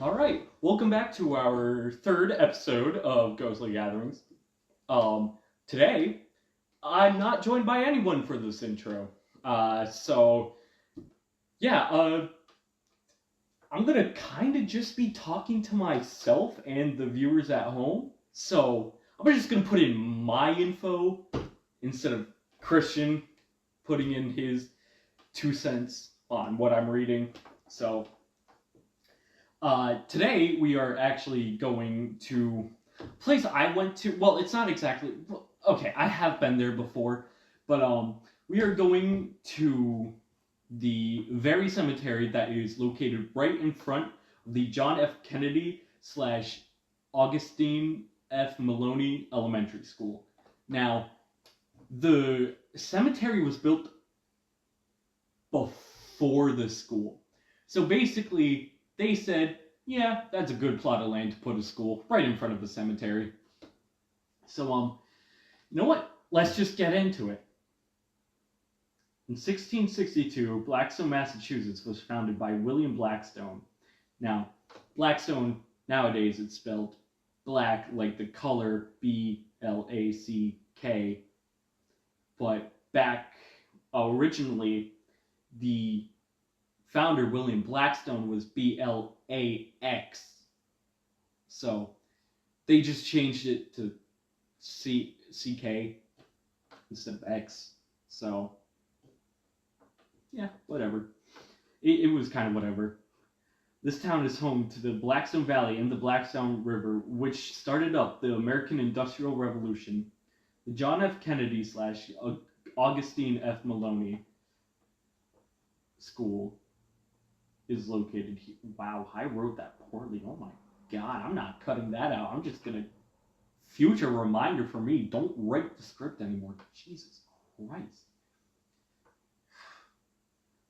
All right, welcome back to our third episode of Ghostly Gatherings. Um, Today I'm not joined by anyone for this intro. So yeah, I'm gonna kind of just be talking to myself and the viewers at home. So I'm just gonna put in my info instead of Christian putting in his 2 cents on what I'm reading. So today we are actually going to a place I went to. Well, it's not exactly okay. I have been there before, but we are going to the very cemetery that is located right in front of the John F. Kennedy slash Augustine F. Maloney Elementary School. Now, the cemetery was built before the school, so basically they said, yeah, that's a good plot of land to put a school right in front of the cemetery. So, you know what? Let's just get into it. In 1662, Blackstone, Massachusetts was founded by William Blackstone. Now, Blackstone, nowadays it's spelled black like the color Black, but back originally, the founder, William Blackstone, was Blax. So they just changed it to CK instead of X. So yeah, whatever. It was kind of whatever. This town is home to the Blackstone Valley and the Blackstone River, which started up the American Industrial Revolution. The John F. Kennedy slash Augustine F. Maloney School is located here. Wow, I wrote that poorly. Oh my god, I'm not cutting that out. I'm just gonna future reminder for me. Don't write the script anymore. Jesus Christ.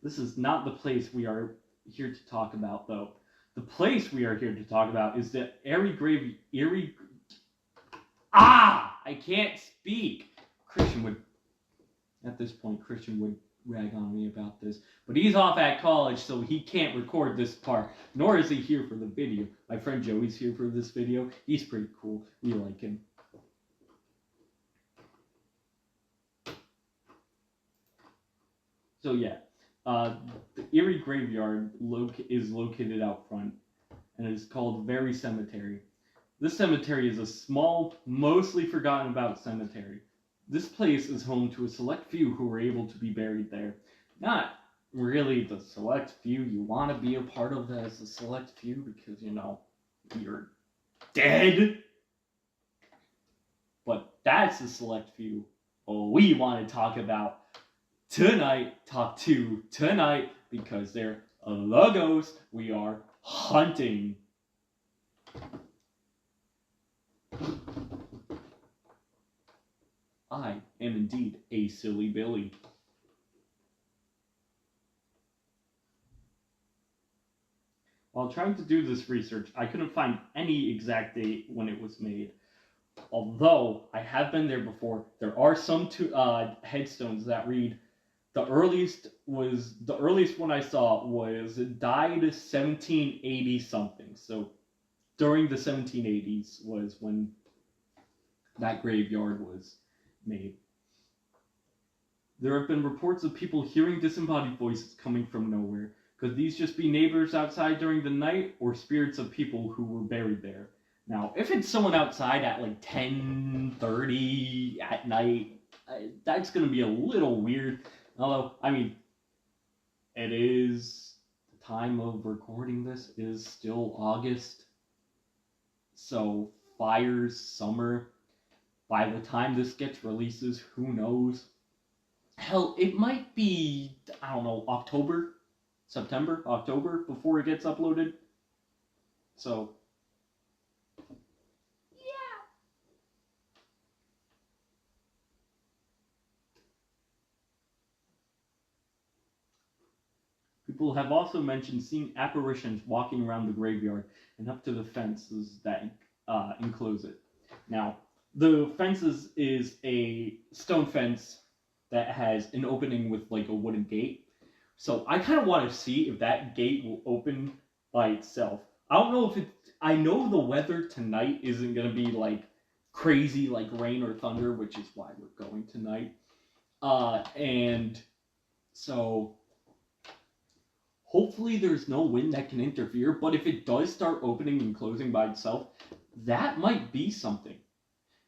This is not the place we are here to talk about, though. The place we are here to talk about is the I can't speak. At this point, Christian would rag on me about this, but he's off at college, so he can't record this part, nor is he here for the video. My friend Joey's here for this video. He's pretty cool. We like him. So yeah, the Erie Graveyard is located out front, and it is called Very Cemetery. This cemetery is a small, mostly forgotten about cemetery. This place is home to a select few who were able to be buried there. Not really the select few you want to be a part of as a select few because, you're dead. But that's the select few we want to talk about tonight, because they're the ghosts we are hunting. I am indeed a silly Billy. While trying to do this research, I couldn't find any exact date when it was made. Although I have been there before, there are some headstones that read the earliest one I saw was died 1780 something. So during the 1780s was when that graveyard was made. There have been reports of people hearing disembodied voices coming from nowhere. Could these just be neighbors outside during the night, or spirits of people who were buried there? Now, if it's someone outside at like 10:30 at night, that's going to be a little weird. Although, I mean, it is the time of recording this is still August. So, fires, summer. By the time this gets releases, who knows? Hell, it might be, I don't know, September, October before it gets uploaded. So, yeah. People have also mentioned seeing apparitions walking around the graveyard and up to the fences that enclose it. Now, the fences is a stone fence that has an opening with like a wooden gate. So I kind of want to see if that gate will open by itself. I don't know if it. I know the weather tonight isn't gonna be like crazy, like rain or thunder, which is why we're going tonight. And so hopefully there's no wind that can interfere. But if it does start opening and closing by itself, that might be something.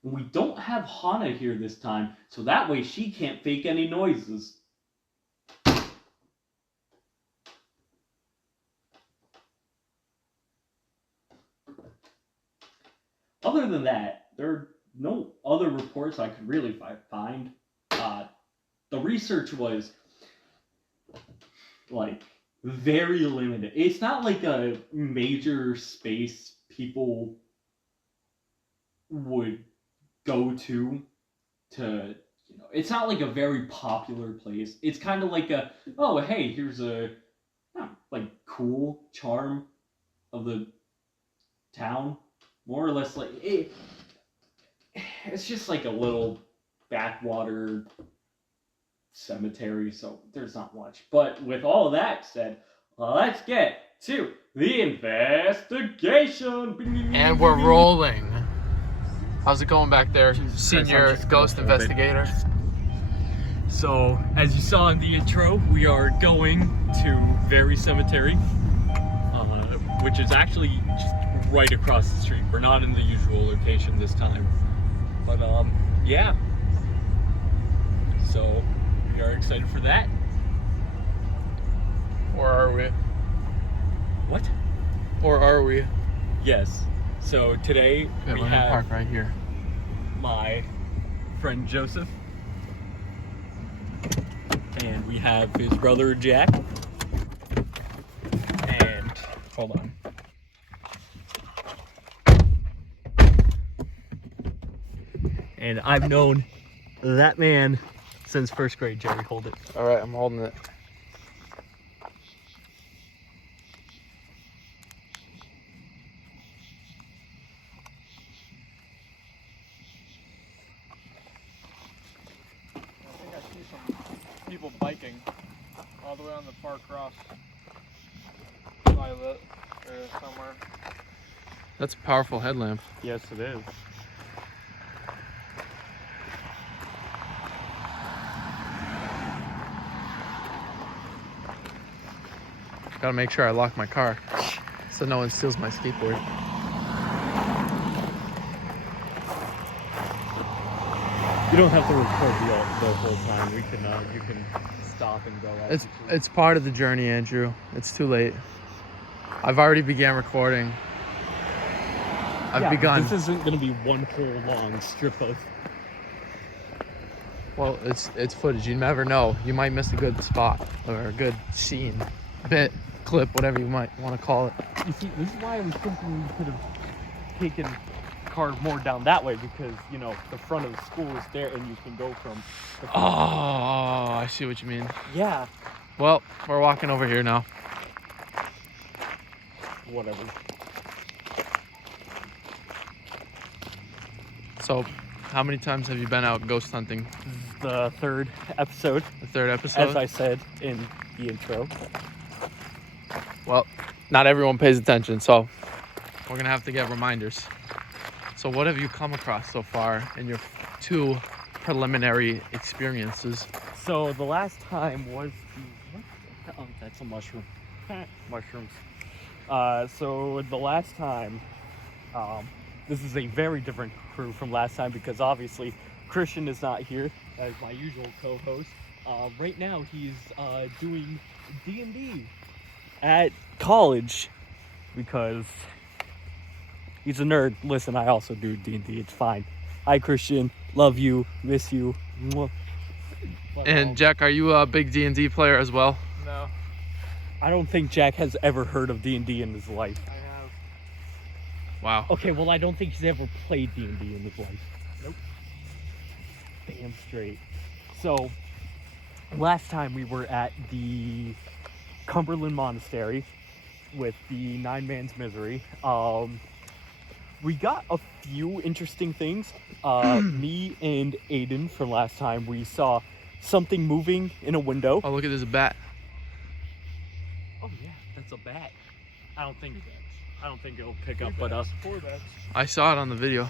And we don't have Hana here this time, so that way she can't fake any noises. Other than that, there are no other reports I could really find. The research was like very limited. It's not like a major space people would go to it's not like a very popular place. It's kind of like oh hey, here's a like cool charm of the town, more or less. Like it's just like a little backwater cemetery, so there's not much. But with all of that said, let's get to the investigation. And we're rolling. How's it going back there, senior ghost investigator? So, as you saw in the intro, we are going to Very Cemetery, which is actually just right across the street. We're not in the usual location this time. But, yeah. So, we are excited for that. Or are we? What? Or are we? Yes. So today we have park right here. My friend Joseph, and we have his brother Jack, and hold on. And I've known that man since first grade. Jerry, hold it. All right, I'm holding it. People biking all the way on the far cross violet or somewhere. That's a powerful headlamp. Yes, it is. Gotta make sure I lock my car so no one steals my skateboard. You don't have to record the whole time. You can stop and go. It's part of the journey, Andrew. It's too late. I've already began recording. I've begun. This isn't going to be one whole long strip of. Well, it's footage. You never know. You might miss a good spot or a good scene, bit, clip, whatever you might want to call it. You see, this is why I was thinking we could have taken car more down that way, because the front of the school is there and you can go from Oh, I see what you mean. Yeah. Well, we're walking over here now. Whatever. So, how many times have you been out ghost hunting? The third episode. The third episode? As I said in the intro. Well, not everyone pays attention, so we're gonna have to get reminders. So what have you come across so far in your two preliminary experiences? So the last time was oh, that's a mushroom. Mushrooms. So the last time, this is a very different crew from last time, because obviously Christian is not here as my usual co-host. Right now he's doing D&D at college because he's a nerd. Listen, I also do D&D. It's fine. Hi, Christian. Love you. Miss you. Mwah. And Jack, are you a big D&D player as well? No. I don't think Jack has ever heard of D&D in his life. I have. Wow. Okay, well, I don't think he's ever played D&D in his life. Nope. Damn straight. So, last time we were at the Cumberland Monastery with the Nine Man's Misery. We got a few interesting things. Me and Aiden from last time, we saw something moving in a window. Oh, look at this bat. Oh yeah, that's a bat. I don't think I don't think it'll pick up, but Four bets. I saw it on the video.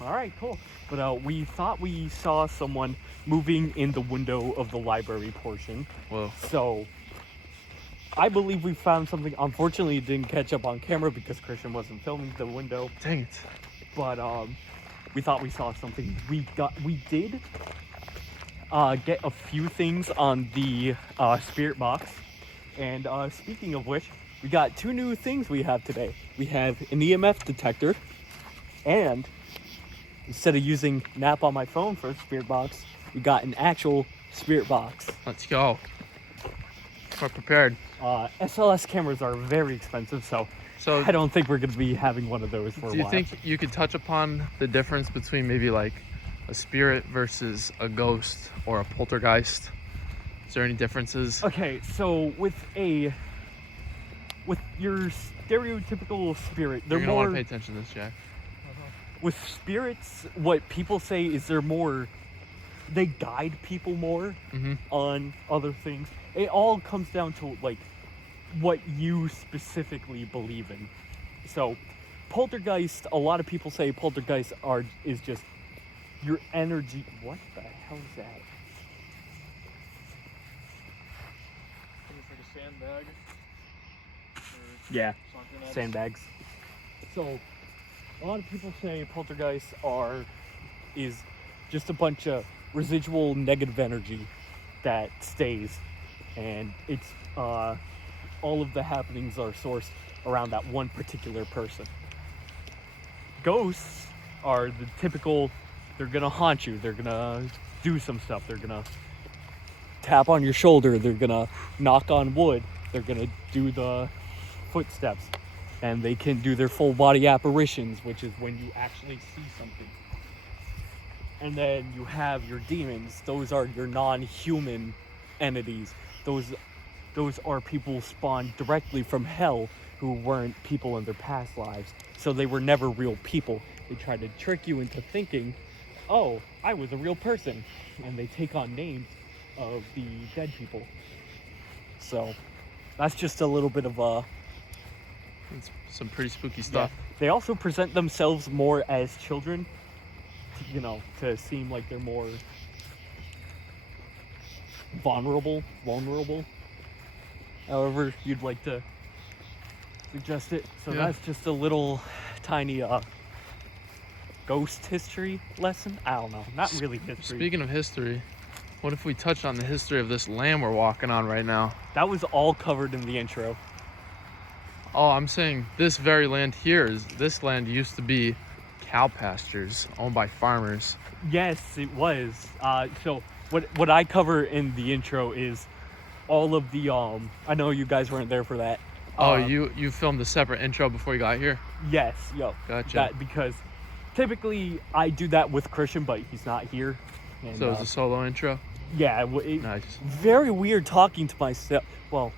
all right, cool. But we thought we saw someone moving in the window of the library portion. Whoa. So I believe we found something. Unfortunately, it didn't catch up on camera because Christian wasn't filming the window. Dang it. But we thought we saw something. We did get a few things on the spirit box. And speaking of which, we got 2 new things we have today. We have an EMF detector, and instead of using an app on my phone for a spirit box, we got an actual spirit box. Let's go. We're prepared. SLS cameras are very expensive, so I don't think we're going to be having one of those for a while. Do you think you could touch upon the difference between maybe like a spirit versus a ghost or a poltergeist? Is there any differences? Okay, so with your stereotypical spirit, they're You're gonna more... want to pay attention to this, Jack. With spirits, what people say is they guide people more on other things. It all comes down to like what you specifically believe in. So poltergeist, a lot of people say poltergeist is just your energy. What the hell is that? It's like a sandbag. Yeah, Something else. sandbags. So a lot of people say poltergeist is just a bunch of residual negative energy that stays, and it's all of the happenings are sourced around that one particular person. Ghosts are the typical, they're gonna haunt you, they're gonna do some stuff, they're gonna tap on your shoulder, they're gonna knock on wood, they're gonna do the footsteps, and they can do their full body apparitions, which is when you actually see something. And then you have your demons. Those are your non-human entities. Those are people spawned directly from hell who weren't people in their past lives. So they were never real people. They tried to trick you into thinking, oh, I was a real person. And they take on names of the dead people. So that's just a little bit of It's some pretty spooky stuff. Yeah. They also present themselves more as children, to seem like they're more vulnerable, however you'd like to suggest it. So that's just a little tiny ghost history lesson. I don't know, not really history. Speaking of history, what if we touch on the history of this land we're walking on right now? That was all covered in the intro. Oh, I'm saying this very land here this land used to be cow pastures owned by farmers. Yes, it was. So what I cover in the intro is all of the I know you guys weren't there for that. Oh, you filmed a separate intro before you got here? Yes, Gotcha. Because typically I do that with Christian, but he's not here. And, So it's a solo intro? Yeah. Nice. Very weird talking to myself. Well,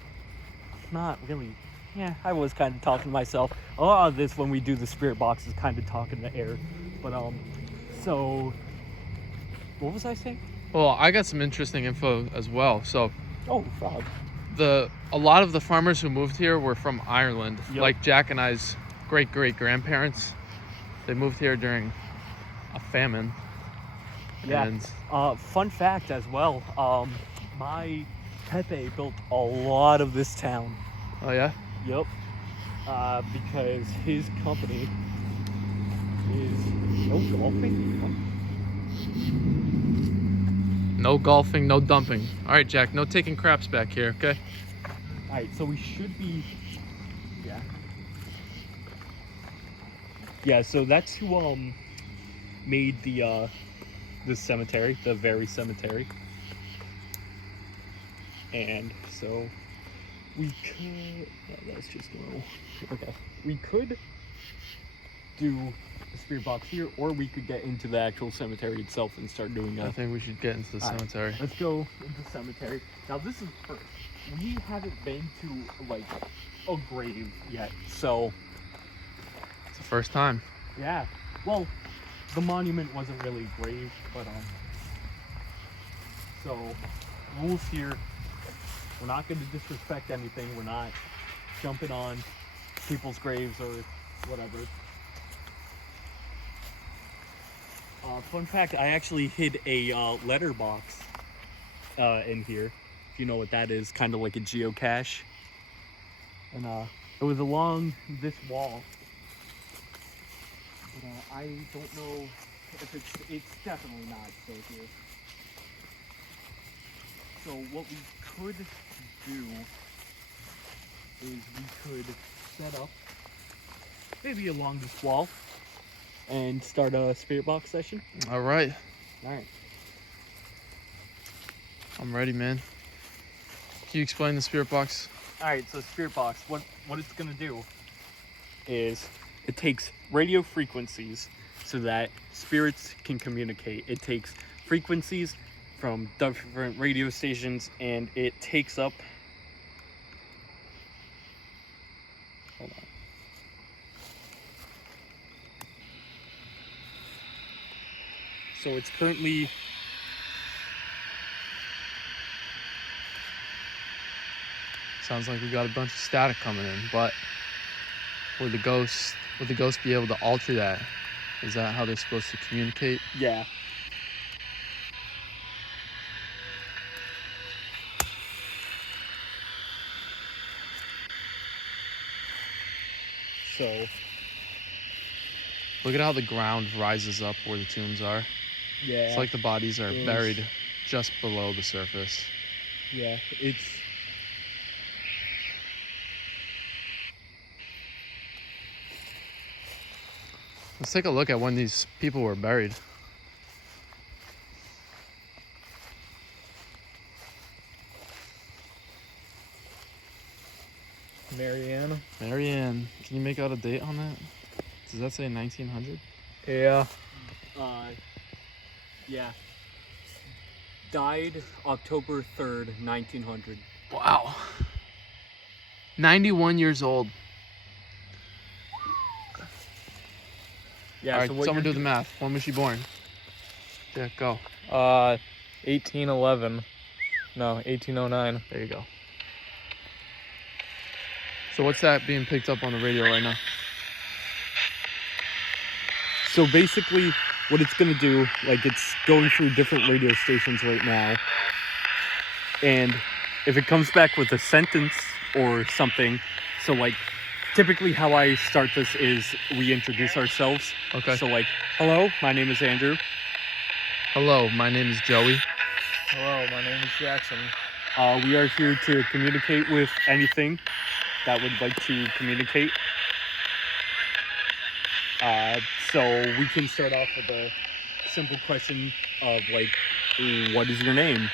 not really. Yeah, I was kind of talking to myself. A lot of this when we do the spirit box is kind of talking to air. But so what was I saying? Well, I got some interesting info as well. So Oh, frog. a lot of the farmers who moved here were from Ireland. Yep. Like Jack and I's great-great-grandparents. They moved here during a famine. Yeah. And Fun fact as well. My Pepe built a lot of this town. oh yeah? Yep. Because his company is no golfing. No golfing, no dumping. All right, Jack, no taking craps back here, okay? All right, so we should be. Yeah. Yeah. So that's who made the cemetery, the very cemetery, and so we could. Let's just go. Okay. We could do the spirit box here, or we could get into the actual cemetery itself and start doing I think we should get into the cemetery. Let's go into the cemetery. Now this is first. We haven't been to like a grave yet, so It's the first time. yeah. Well, the monument wasn't really a grave, but so rules here. We're not going to disrespect anything. We're not jumping on people's graves or whatever. Fun fact, I actually hid a letterbox in here. If you know what that is, kind of like a geocache. And it was along this wall. But I don't know if it's definitely not still here. So what we could do is we could set up maybe along this wall and start a spirit box session. All right. All right. I'm ready, man. Can you explain the spirit box? All right. So spirit box, what it's gonna do is it takes radio frequencies so that spirits can communicate. It takes frequencies from different radio stations and it takes up. Hold on. So it's currently Sounds like we got a bunch of static coming in, but would the ghost be able to alter that? Is that how they're supposed to communicate? yeah. So Look at how the ground rises up where the tombs are. yeah. It's like the bodies are It is. buried just below the surface. Yeah, it's Let's take a look at when these people were buried. Marianne. Marianne, can you make out a date on that? Does that say 1900? Yeah. yeah. Died October 3rd, 1900. Wow. 91 years old. Yeah, All right, so what someone you're do the math. When was she born? Yeah, go. 1811. No, 1809. There you go. So what's that being picked up on the radio right now? So basically, what it's gonna do, like it's going through different radio stations right now, and if it comes back with a sentence or something, so like typically how I start this is we introduce ourselves. Okay. So like, hello, my name is Andrew. Hello, my name is Joey. Hello, my name is Jackson. We are here to communicate with anything that would like to communicate. So we can start off with a simple question of like, what is your name?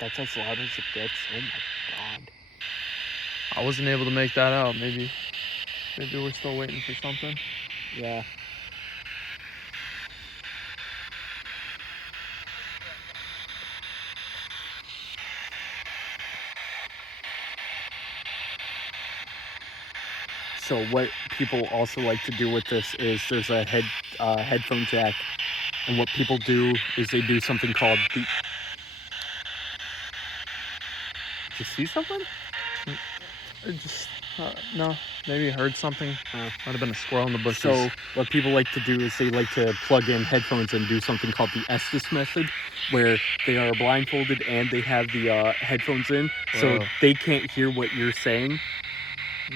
That's as loud as it gets. Oh my god. I wasn't able to make that out. Maybe we're still waiting for something. Yeah. So what people also like to do with this is there's a headphone jack, and what people do is they do something called the. Did you see something? Or just no, maybe heard something. Huh. Might have been a squirrel in the bushes. So what people like to do is they like to plug in headphones and do something called the Estes method, where they are blindfolded and they have the headphones in, so Whoa. they can't hear what you're saying.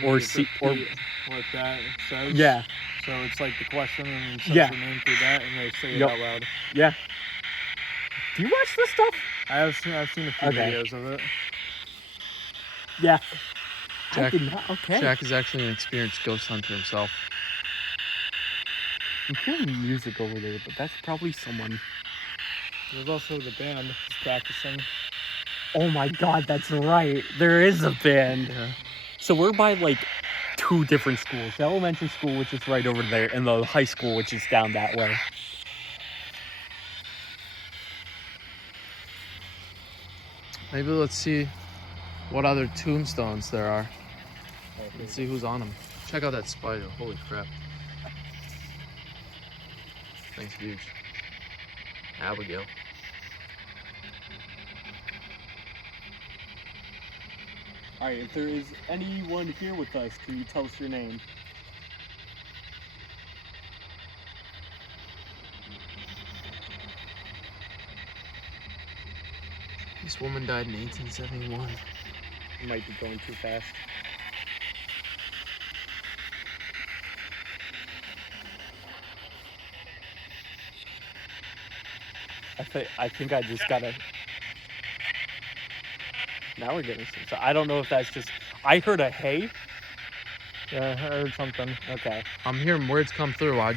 Or Just see- or- repeat what that says. Yeah, So it's like the question and it says Yeah. the name through that and they say it Yup. out loud. yeah. Do you watch this stuff? I've seen a few Okay. videos of it. Yeah. I Jack- did not. Okay. Jack is actually an experienced ghost hunter himself. I'm hearing music over there, but that's probably someone. There's also the band practicing. Oh my god, that's right. There is a band. Yeah. So we're by like two different schools. The elementary school, which is right over there, and the high school, which is down that way. Maybe let's see what other tombstones there are. Let's see who's on them. Check out that spider. Holy crap. Thing's huge. Abigail. Alright, if there is anyone here with us, can you tell us your name? This woman died in 1871. You might be going too fast. I think I just gotta. Now we're getting some. So I don't know if that's just. I heard a hey. Yeah, I heard something. Okay. I'm hearing words come through. I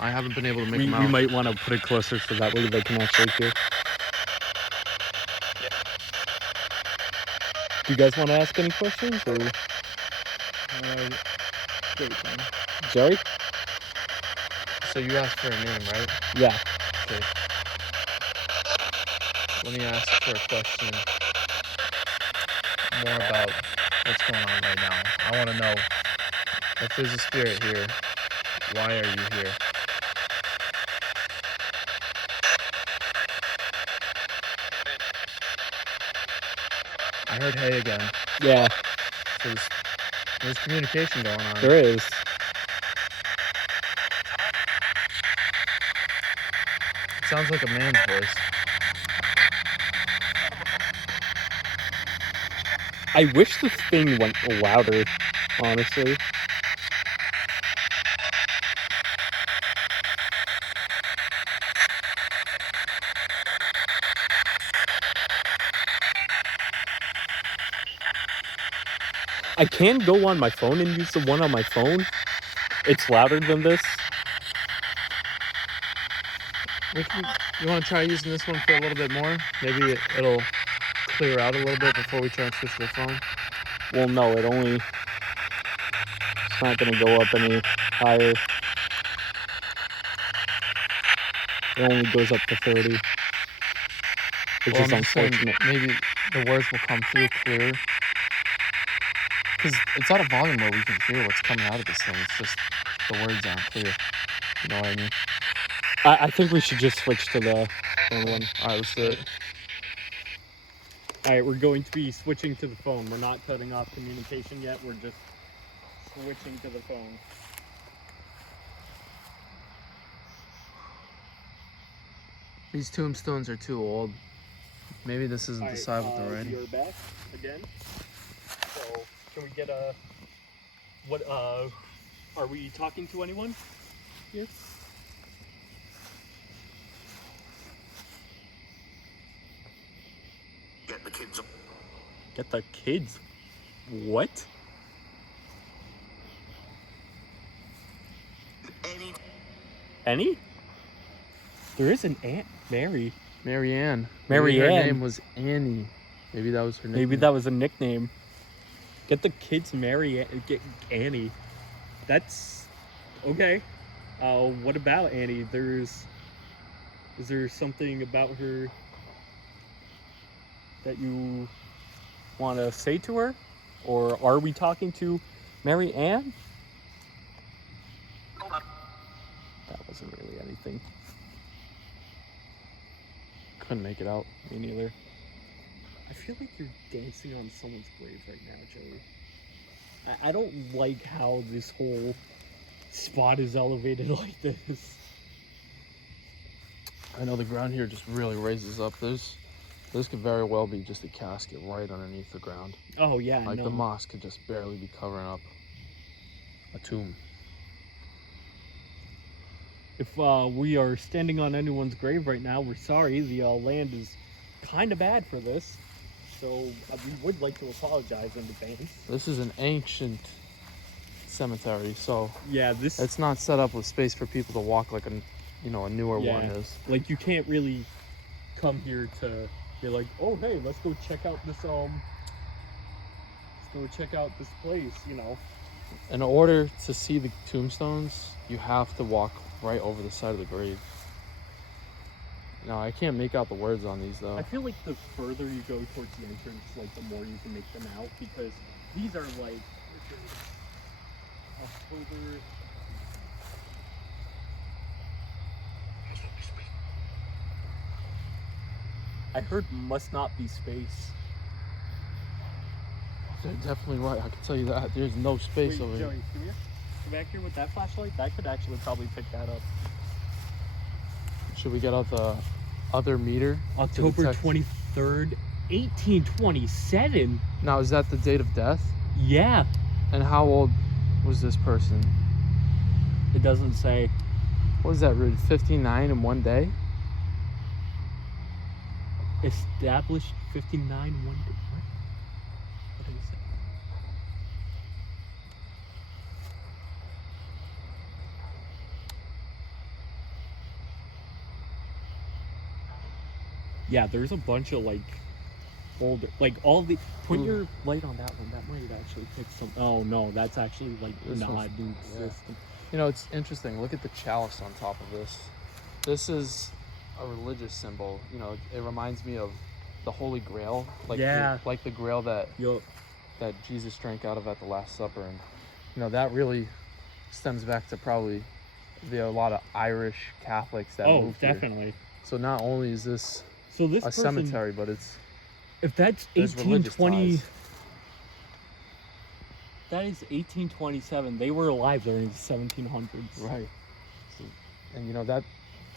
haven't been able to make them out. We might want to put it closer so that way they can actually hear. Do you guys want to ask any questions or? Jerry? So you asked for a name, right? Yeah. Okay. Let me ask for a question more about what's going on right now. I want to know if there's a spirit here, why are you here? I heard hey again. Yeah. So there's communication going on. There is. Sounds like a man's voice. I wish this thing went louder, honestly. I can go on my phone and use the one on my phone. It's louder than this. You want to try using this one for a little bit more? Maybe it'll clear out a little bit before we try and switch to the phone. Well, no, it's not going to go up any higher. It only goes up to 30. Which is I'm just saying unfortunate. maybe the words will come through clearer. Because it's at a volume where we can hear what's coming out of this thing. It's just the words aren't clear. You know what I mean? I think we should just switch to the phone one. Alright, let's do it. Alright, we're going to be switching to the phone. We're not cutting off communication yet. We're just switching to the phone. These tombstones are too old. Maybe this isn't the side with the writing. You're back again. So, can we get a... What, are we talking to anyone here? Get the kids up. Get the kids? What? Any? There is an Aunt Mary. Mary Ann. Mary Maybe her Ann. name was Annie. Maybe that was her name. Maybe that was a nickname. Get the kids get Annie. That's okay. What about Annie? Is there something about her that you want to say to her? Or are we talking to Mary Ann? That wasn't really anything. Couldn't make it out. Me neither. I feel like you're dancing on someone's grave right now, Joey. I don't like how this whole spot is elevated like this. I know the ground here just really raises up. This could very well be just a casket right underneath the ground. Oh yeah, Like no. the moss could just barely be covering up a tomb. If we are standing on anyone's grave right now, we're sorry. The land is kind of bad for this. So we would like to apologize in advance. This is an ancient cemetery, so Yeah, it's not set up with space for people to walk like a newer one is. Like you can't really come here to be like, oh hey, let's go check out this place, you know. In order to see the tombstones, you have to walk right over the side of the grave. No, I can't make out the words on these though. I feel like the further you go towards the entrance, like the more you can make them out, because these are like a further. I heard must not be space. They're definitely right. I can tell you that. There's no space over Joey, here. come here. Come back here with that flashlight. That could actually probably pick that up. Should we get out the other meter? to October detect- 23rd, 1827. Now, is that the date of death? Yeah. And how old was this person? It doesn't say. What is that, Rude? 59 in one day? Established 59 one day. What did it say? Yeah, there's a bunch of like older, like all the. Point your light on that one. That might actually pick some. Oh no, that's actually like This not one's- new yeah. system. You know, it's interesting. Look at the chalice on top of this. This is a religious symbol. You know, it reminds me of the Holy Grail. Like Yeah. like the Grail that Yup. Jesus drank out of at the Last Supper. And, you know, that really stems back to probably a lot of Irish Catholics that Oh, moved here. definitely. So not only is this So this a person, cemetery, but it's if that's there's religious 1820, ties. that is 1827. They were alive during the 1700s. Right. So, and, you know, that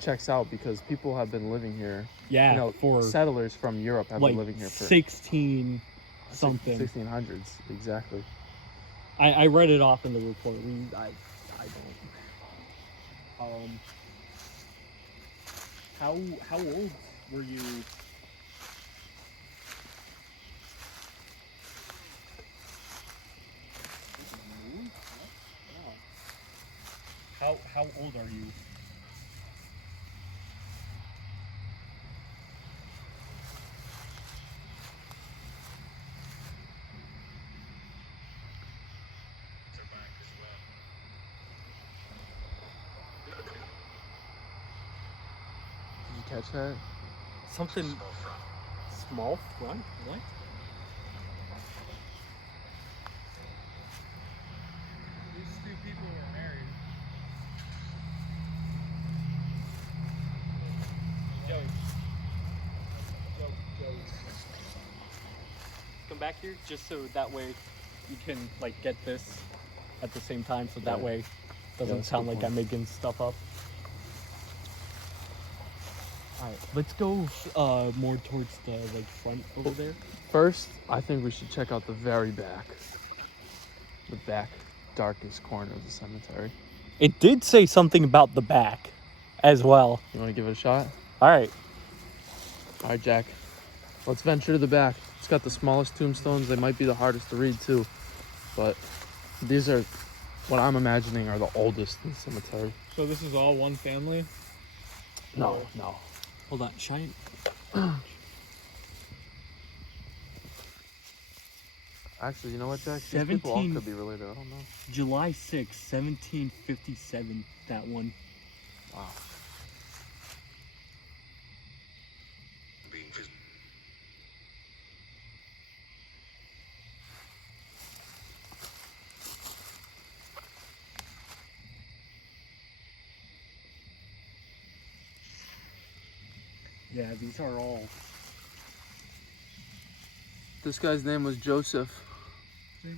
checks out because people have been living here. Yeah, You know, for settlers from Europe have like been living here for 16 something. 1600s, exactly. I read it off in the report. I don't. How old were you? How old are you? Did you catch that? Something small front? What? These two people were married. Joey. Come back here just so that way you can like get this at the same time, so that Yeah. way it doesn't that's a sound good like point. I'm making stuff up. All right, let's go more towards the like front over there. First, I think we should check out the very back. The back darkest corner of the cemetery. It did say something about the back as well. You want to give it a shot? All right. All right, Jack. Let's venture to the back. It's got the smallest tombstones. They might be the hardest to read too. But these are what I'm imagining are the oldest in the cemetery. So this is all one family? No. Hold on, shine. Actually, you know what, Jack? These people all 17 could be related. I don't know. July 6th, 1757. That one. Wow. Yeah, these are all. This guy's name was Joseph. This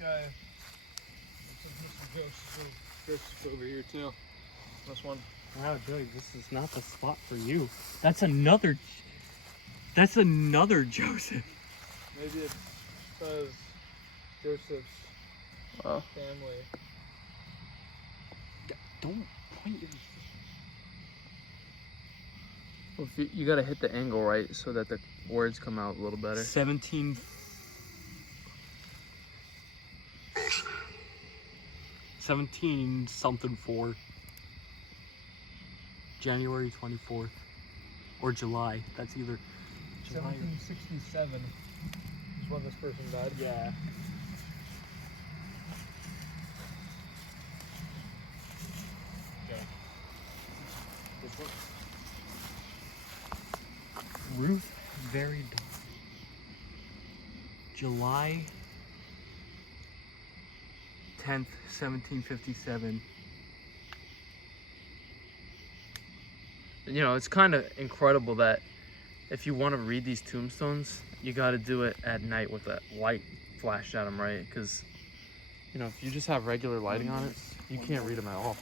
guy. Mr. Joseph over here too. This one. Wow, Joey, this is not the spot for you. That's another Joseph. Maybe it says Joseph's Wow. family. Don't point your. Well, if you gotta hit the angle right so that the words come out a little better. 17 something for January 24th or July. That's either July or 1767 is when this person died. yeah. This one. Ruth Very Dawn. July 10th, 1757. You know, it's kind of incredible that if you want to read these tombstones, you got to do it at night with that light flashed at them, right? Because, you know, if you just have regular lighting on it, you can't read them at all.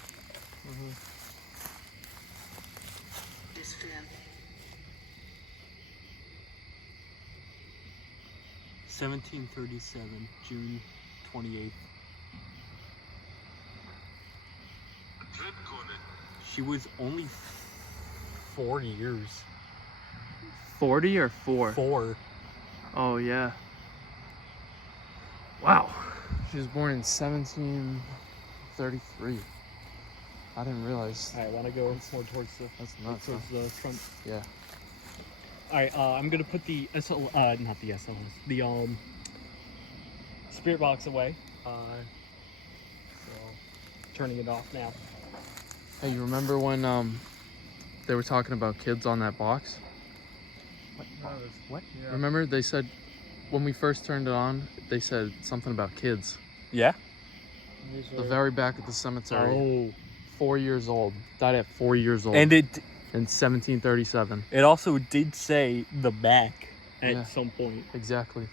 Mm-hmm. 1737, June 28th. She was only 4 years. 40 or 4? 4. Oh, yeah. Wow. She was born in 1733. I didn't realize. All right, want to go more towards the That's nuts. Huh? the front. Yeah. All right, I'm gonna put the not the SLS, the spirit box away. So turning it off now. Hey, you remember when they were talking about kids on that box? What? Yeah. Remember they said when we first turned it on, they said something about kids. Yeah? The very back of the cemetery. Oh. 4 years old. Died at 4 years old. And in 1737. it also did say the back. At some point. Exactly.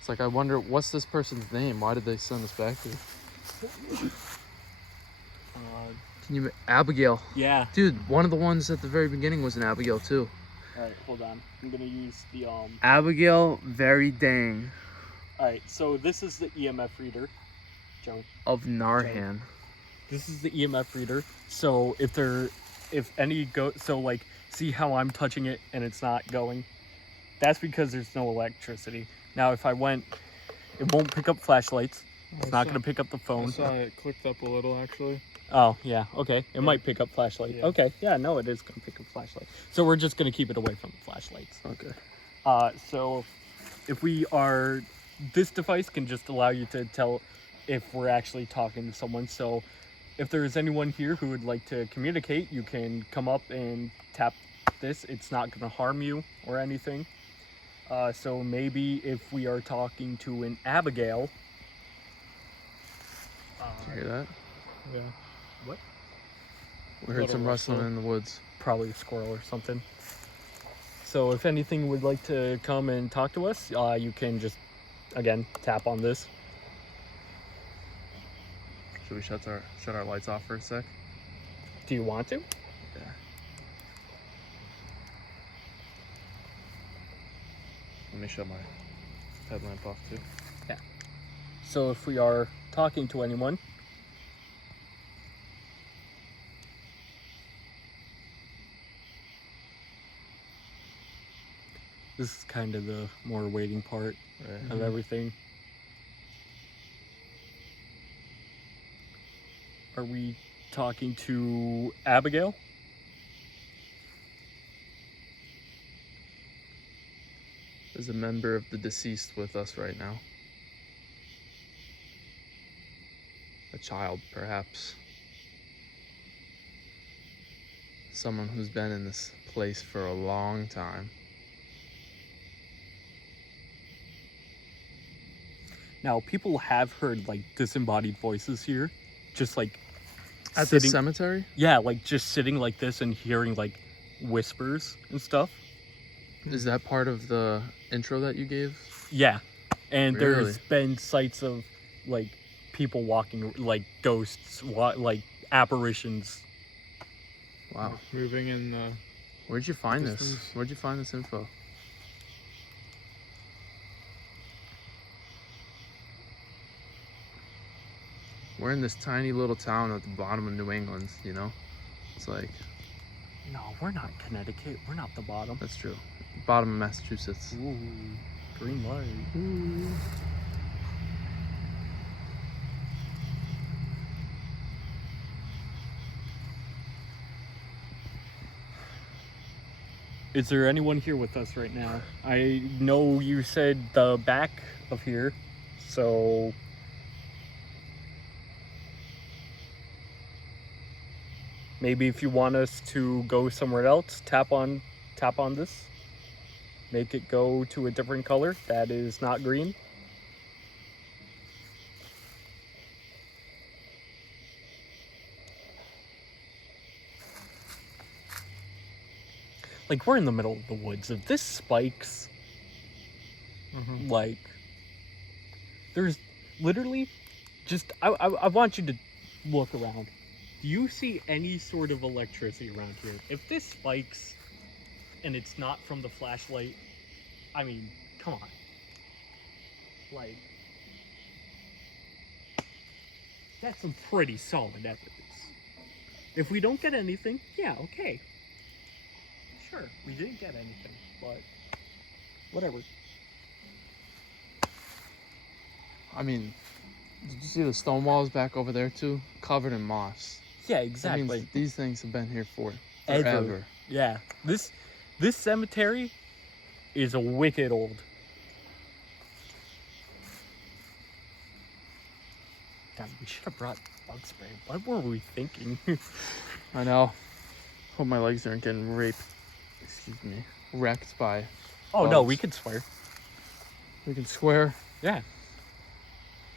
It's like, I wonder, what's this person's name? Why did they send us back here? Can you... Abigail. Yeah. Dude, one of the ones at the very beginning was an Abigail, too. Alright, hold on. I'm gonna use the Abigail Very Dang. Alright, so this is the EMF reader. Joan. Of Narhan. This is the EMF reader. So if any go, so like, see how I'm touching it and it's not going? That's because there's no electricity. Now if I went, it won't pick up flashlights. It's not going to pick up the I phone. saw it clicked up a little, actually. Oh, yeah. Okay. It might pick up flashlight. Yeah. Okay. Yeah, no, it is going to pick up flashlight. So we're just going to keep it away from the flashlights. Okay. So if we are, this device can just allow you to tell if we're actually talking to someone. So if there is anyone here who would like to communicate, you can come up and tap this. It's not going to harm you or anything. So maybe if we are talking to an Abigail. Did you hear that? Yeah. What? We heard some rustling in the woods. Probably a squirrel or something. So if anything would like to come and talk to us, you can just, again, tap on this. Should we shut our lights off for a sec? Do you want to? Yeah. Let me shut my headlamp off too. Yeah. So if we are talking to anyone, this is kind of the more waiting part of everything. Are we talking to Abigail? There's a member of the deceased with us right now. A child, perhaps. Someone who's been in this place for a long time. Now, people have heard like disembodied voices here, just like at sitting, the cemetery? Yeah, like just sitting like this and hearing like whispers and stuff. Is that part of the intro that you gave? Yeah, and Really? there's been sights of like people walking, like ghosts, like apparitions. Wow. Moving in the... Where'd you find this? distance. Where'd you find this info? We're in this tiny little town at the bottom of New England, you know? It's like... No, we're not Connecticut. We're not the bottom. That's true. Bottom of Massachusetts. Ooh, green light. Ooh. Is there anyone here with us right now? I know you said the back of here, so... Maybe if you want us to go somewhere else, tap on this. Make it go to a different color that is not green. like we're in the middle of the woods. If this spikes, like, there's literally just I want you to look around. Do you see any sort of electricity around here? If this spikes and it's not from the flashlight, I mean, come on. Like, that's some pretty solid evidence. If we don't get anything, yeah, okay. Sure, we didn't get anything, but whatever. I mean, did you see the stone walls back over there too? Covered in moss. Yeah, That exactly. means these things have been here for Ever. forever. Yeah, this cemetery is a wicked old. God, we should have brought bug spray. What were we thinking? I know. Hope my legs aren't getting wrecked by. Oh no, bugs. we could swear. We can swear. Yeah.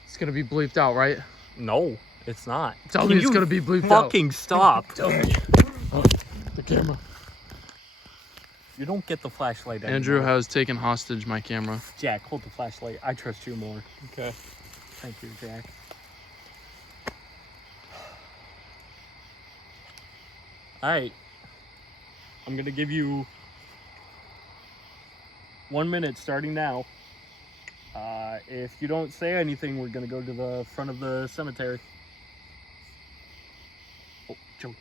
It's gonna be bleeped out, right? No, it's not. Tell Can me it's you gonna be bleeped out. fucking stop. Tell me. Oh, the camera. You don't get the flashlight anymore. Andrew has taken hostage my camera. Jack, hold the flashlight. I trust you more. Okay. Thank you, Jack. Alright. I'm gonna give you 1 minute starting now. If you don't say anything, we're gonna go to the front of the cemetery. Oh, Joe.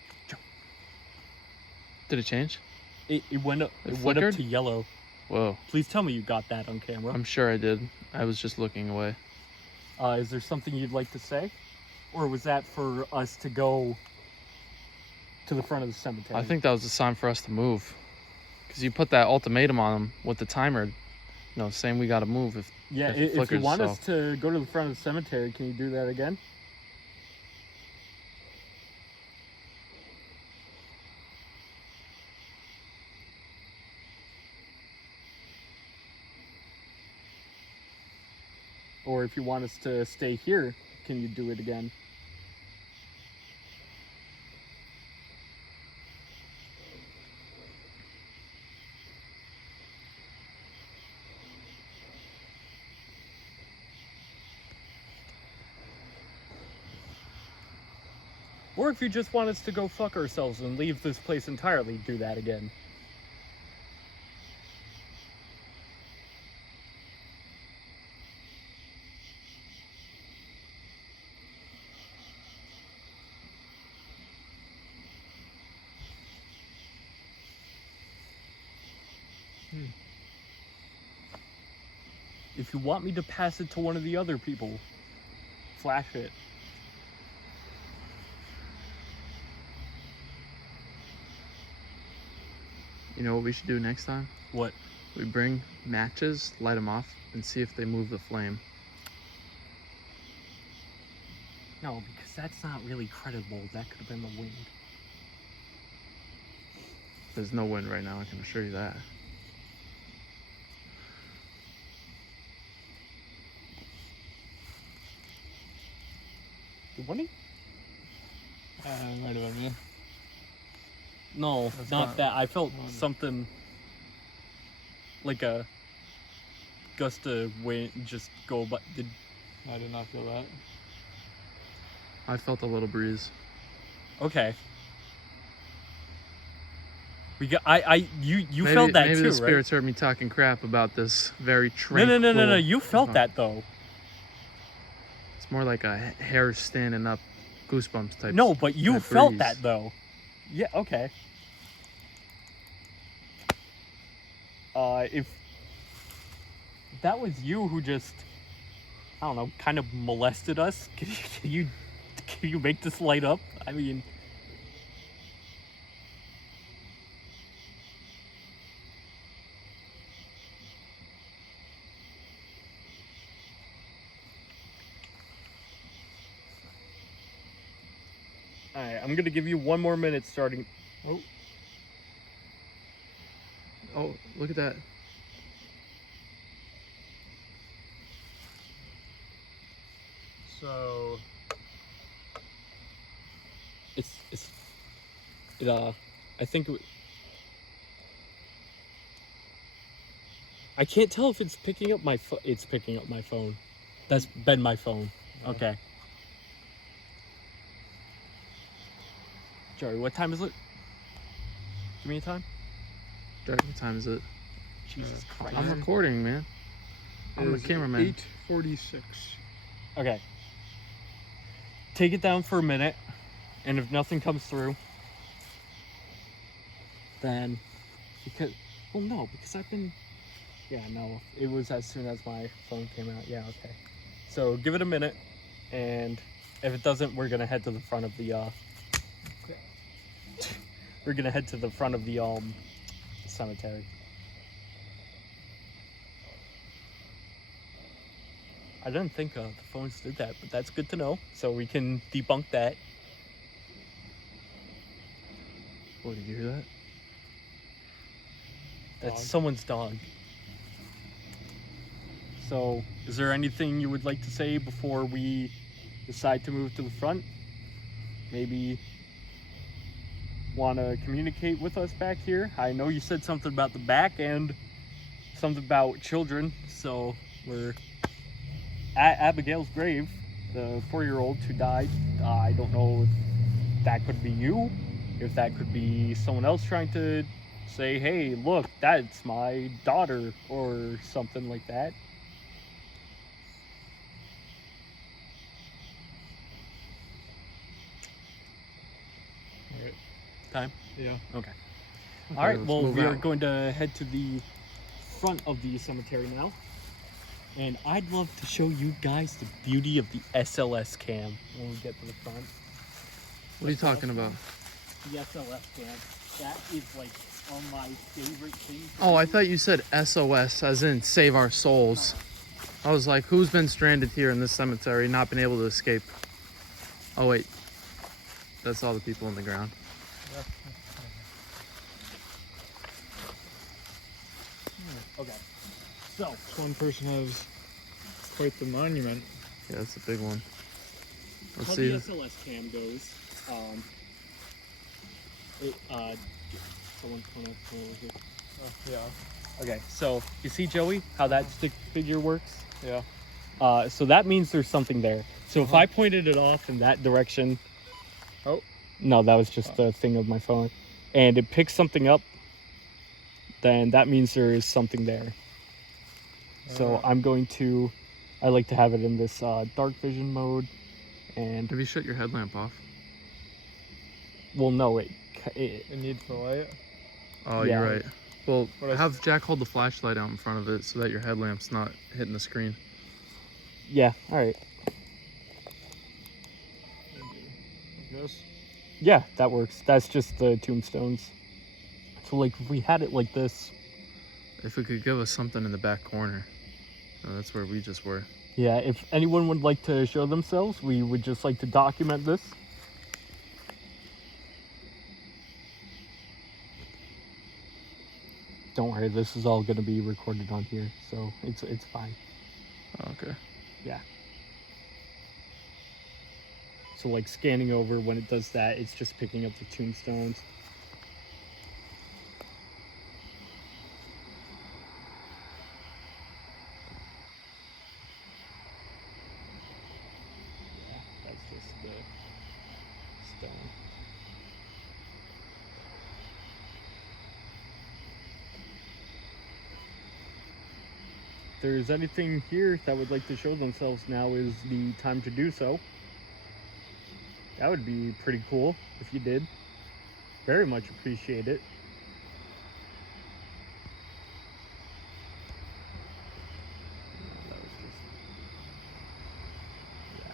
Did it change? It went up. It It went up flickered? to yellow. Whoa. Please tell me you got that on camera. I'm sure I did. I was just looking away. Is there something you'd like to say? Or was that for us to go to the front of the cemetery? I think that was a sign for us to move. Because you put that ultimatum on them with the timer, saying we gotta move. If if you flickers, want so. us to go to the front of the cemetery, can you do that again? Or if you want us to stay here, can you do it again? Or if you just want us to go fuck ourselves and leave this place entirely, do that again. If you want me to pass it to one of the other people, flash it. You know what we should do next time? What? We bring matches, light them off, and see if they move the flame. No, because that's not really credible. That could have been the wind. There's no wind right now, I can assure you that. The wind? Might have been me. No, That's not not- that. I felt not- something like a gust of wind just go by. I did not feel that. I felt a little breeze. Okay. We got. You Maybe, felt that maybe too, the right? spirits heard me talking crap about this very tranquil. No. You felt Uh-huh. that though. It's more like a hair standing up, goosebumps type. No, but you type felt breeze. that though. Yeah. Okay. If that was you who just, I don't know, kind of molested us, can you make this light up? I mean. Alright, I'm gonna give you 1 more minute starting. Oh, look at that. So I think I can't tell if it's picking up my phone. It's picking up my phone. That's been my phone. Yeah. Okay. Joey, what time is it? Give me a time. Jack, what time is it? Jesus Christ. I'm recording, man. I'm the cameraman. 8:46. Okay. Take it down for a minute, and if nothing comes through, then because I've been. Yeah, no, it was as soon as my phone came out. Yeah, okay. So give it a minute, and if it doesn't, we're gonna head to the front of the. We're gonna head to the front of the cemetery. I didn't think the phones did that, but that's good to know. So we can debunk that. Oh, did you hear that? That's Dog. someone's dog. So, is there anything you would like to say before we decide to move to the front? Maybe want to communicate with us back here? I know you said something about the back and something about children. So, we're at Abigail's grave, the 4-year-old who died. I don't know if that could be you, if that could be someone else trying to say, hey, look, that's my daughter, or something like that. Alright. Time? Yeah. Okay. Okay, All right, let's well, move we are out. going to head to the front of the cemetery now. And I'd love to show you guys the beauty of the SLS cam when we get to the front. What are you talking about? The SLS cam. That is like one of my favorite things. Oh, I thought you said SOS, as in save our souls. I was like, who's been stranded here in this cemetery, not been able to escape? Oh, wait. That's all the people on the ground. Okay. So, This one person has quite the monument. Yeah, that's a big one. Let's how see. the SLS cam goes, someone come over. Oh, yeah. Okay, so you see, Joey, how that stick figure works? Yeah. So that means there's something there. So if I pointed it off in that direction, Oh. no, that was just the thing of my phone, and it picks something up, then that means there is something there. So I like to have it in this dark vision mode, and Have you shut your headlamp off? well, no, it It needs the light. Oh, Yeah. you're right. Well, What else? have Jack hold the flashlight out in front of it so that your headlamp's not hitting the screen. yeah, all right, Yes. yeah, that works. That's just the tombstones. So like if we had it like this, If it could give us something in the back corner. Oh, that's where we just were. yeah, if anyone would like to show themselves, we would just like to document this. Don't worry, this is all going to be recorded on here, so it's fine. Oh, okay. So like scanning over, when it does that, it's just picking up the tombstones. Yeah, that's just the stone. If there's anything here that would like to show themselves, now is the time to do so. That would be pretty cool if you did. Very much appreciate it. No, that was just... yeah.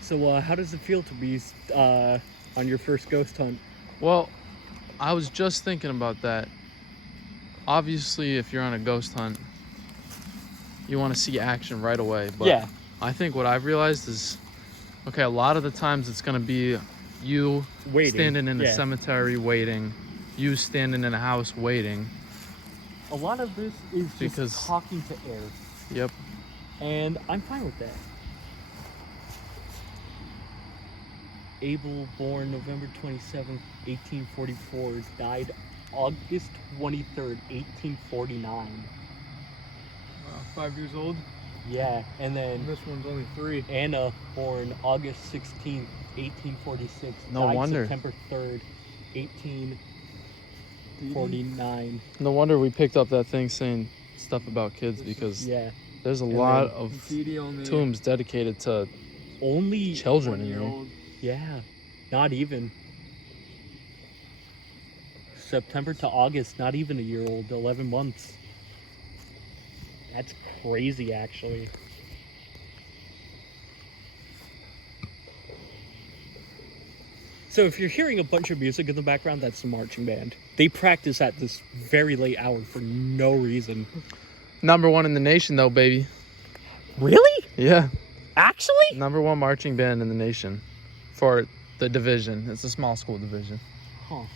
So, how does it feel to be on your first ghost hunt? Well, I was just thinking about that. Obviously, if you're on a ghost hunt, you want to see action right away. But Yeah. I think what I've realized is, okay, a lot of the times it's going to be you Waiting. standing in a Yeah. cemetery waiting, you standing in a house waiting. A lot of this is Because- just talking to air, Yep. and I'm fine with that. Abel, born November 27th, 1844, died August 23rd, 1849. Wow, 5 years old. Yeah, and then And this one's only 3. Anna, born August 16th, 1846, No died wonder. September 3rd, 1849. No wonder we picked up that thing saying stuff about kids, because Yeah, there's a And lot then- of Didi only tombs dedicated to only, children 1 in year here. old. yeah, not even. September to August, not even a year old, 11 months. That's crazy, actually. So if you're hearing a bunch of music in the background, that's the marching band. They practice at this very late hour for no reason. Number 1 in the nation, though, baby. Really? Yeah, Actually? number 1 marching band in the nation for the division. It's a small school division. Huh. All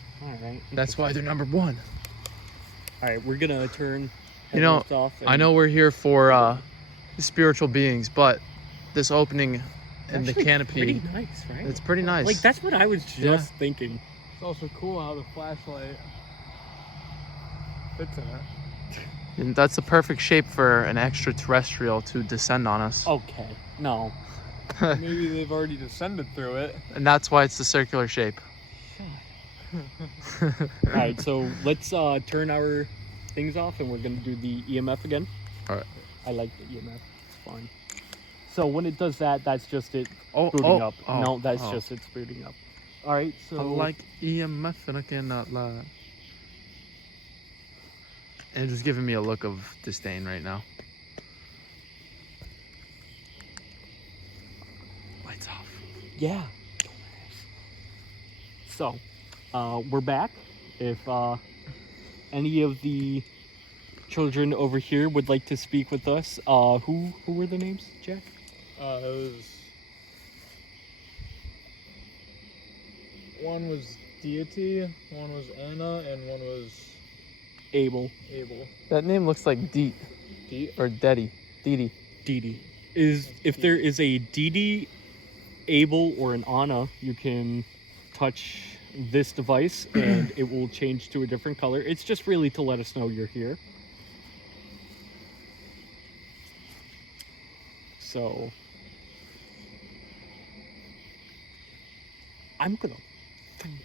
right. That's why they're number 1. All right, we're gonna turn. You know, headlights off I know we're here for spiritual beings, but this opening and the Actually canopy, Pretty nice, right? it's pretty nice. Like that's what I was just Yeah. thinking. It's also cool how the flashlight fits in it. And that's the perfect shape for an extraterrestrial to descend on us. Okay. No. Maybe they've already descended through it. And that's why it's the circular shape. All right, so let's turn our things off, and we're gonna do the EMF again. All right. I like the EMF. It's fun. So when it does that, that's just it Oh, booting up. oh, No, that's oh. just it's booting up. All right, so I like EMF and I cannot lie. And just giving me a look of disdain right now. Lights off. yeah. So, we're back. If any of the children over here would like to speak with us, who were the names, Jack? It was... One was Deity, one was Anna, and one was Abel, Abel. That name looks like Deet Deet? or Deddy. Dee. Didi. If there is a Didi, Abel, or an Anna, you can touch this device and it will change to a different color. It's just really to let us know you're here. So I'm gonna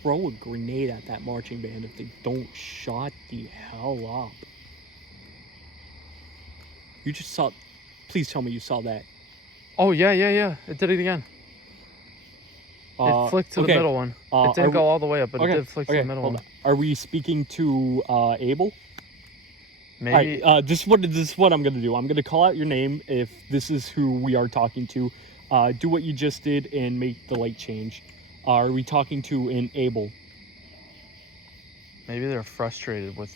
throw a grenade at that marching band if they don't shut the hell up. You just saw. Please tell me you saw that. Oh, yeah. It did it again. It flicked to the middle one. It didn't go all the way up, but it did flick to the middle hold one. on. Are we speaking to Abel? Maybe. All right, this is what I'm gonna do. I'm gonna call out your name if this is who we are talking to. Do what you just did and make the light change. Are we talking to an Abel? Maybe they're frustrated with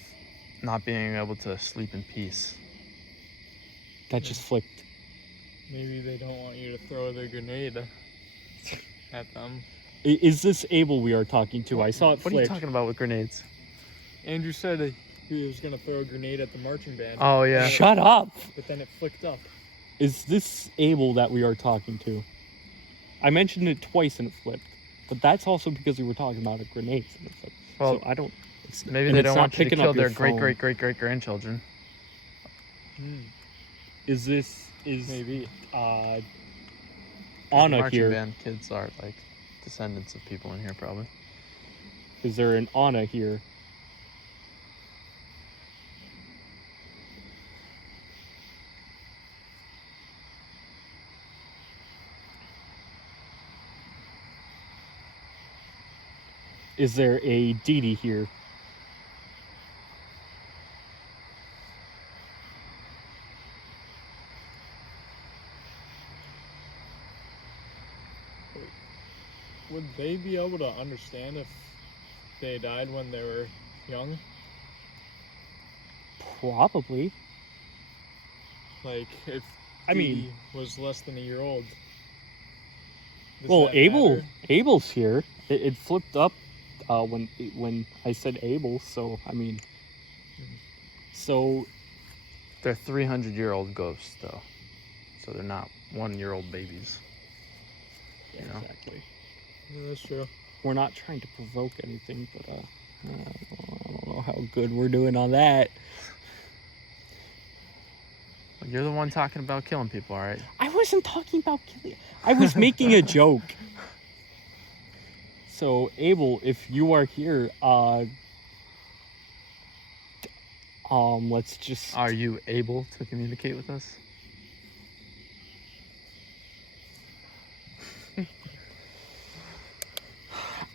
not being able to sleep in peace. That just flicked. Maybe they don't want you to throw the grenade at them. Is this Abel we are talking to? I saw it What are you flick. talking about with grenades? Andrew said he was going to throw a grenade at the marching band. Oh, yeah. Shut up! But then it flicked up. Is this Abel that we are talking to? I mentioned it twice and it flipped. But that's also because we were talking about a grenade and it flipped. Well, so I don't... Maybe and they it's don't not want you to picking kill up your their great, phone. great, great, great grandchildren. Is this... Is Maybe. Anna Marching here? band kids are like descendants of people in here, probably. Is there an Anna here? Is there a Didi here? Would they be able to understand if they died when they were young? Probably. Like, if I mean- Dee was less than a year old. Does Well, that Abel, matter? Abel's here. It flipped up when I said Abel. So I mean, so They're 300-year-old ghosts, though. So they're not 1-year-old babies. yeah, You know? exactly. Yeah, that's true. We're not trying to provoke anything, but I don't know how good we're doing on that. Well, you're the one talking about killing people, all right? I wasn't talking about killing. I was making a joke. So, Abel, if you are here, let's just. Are you able to communicate with us?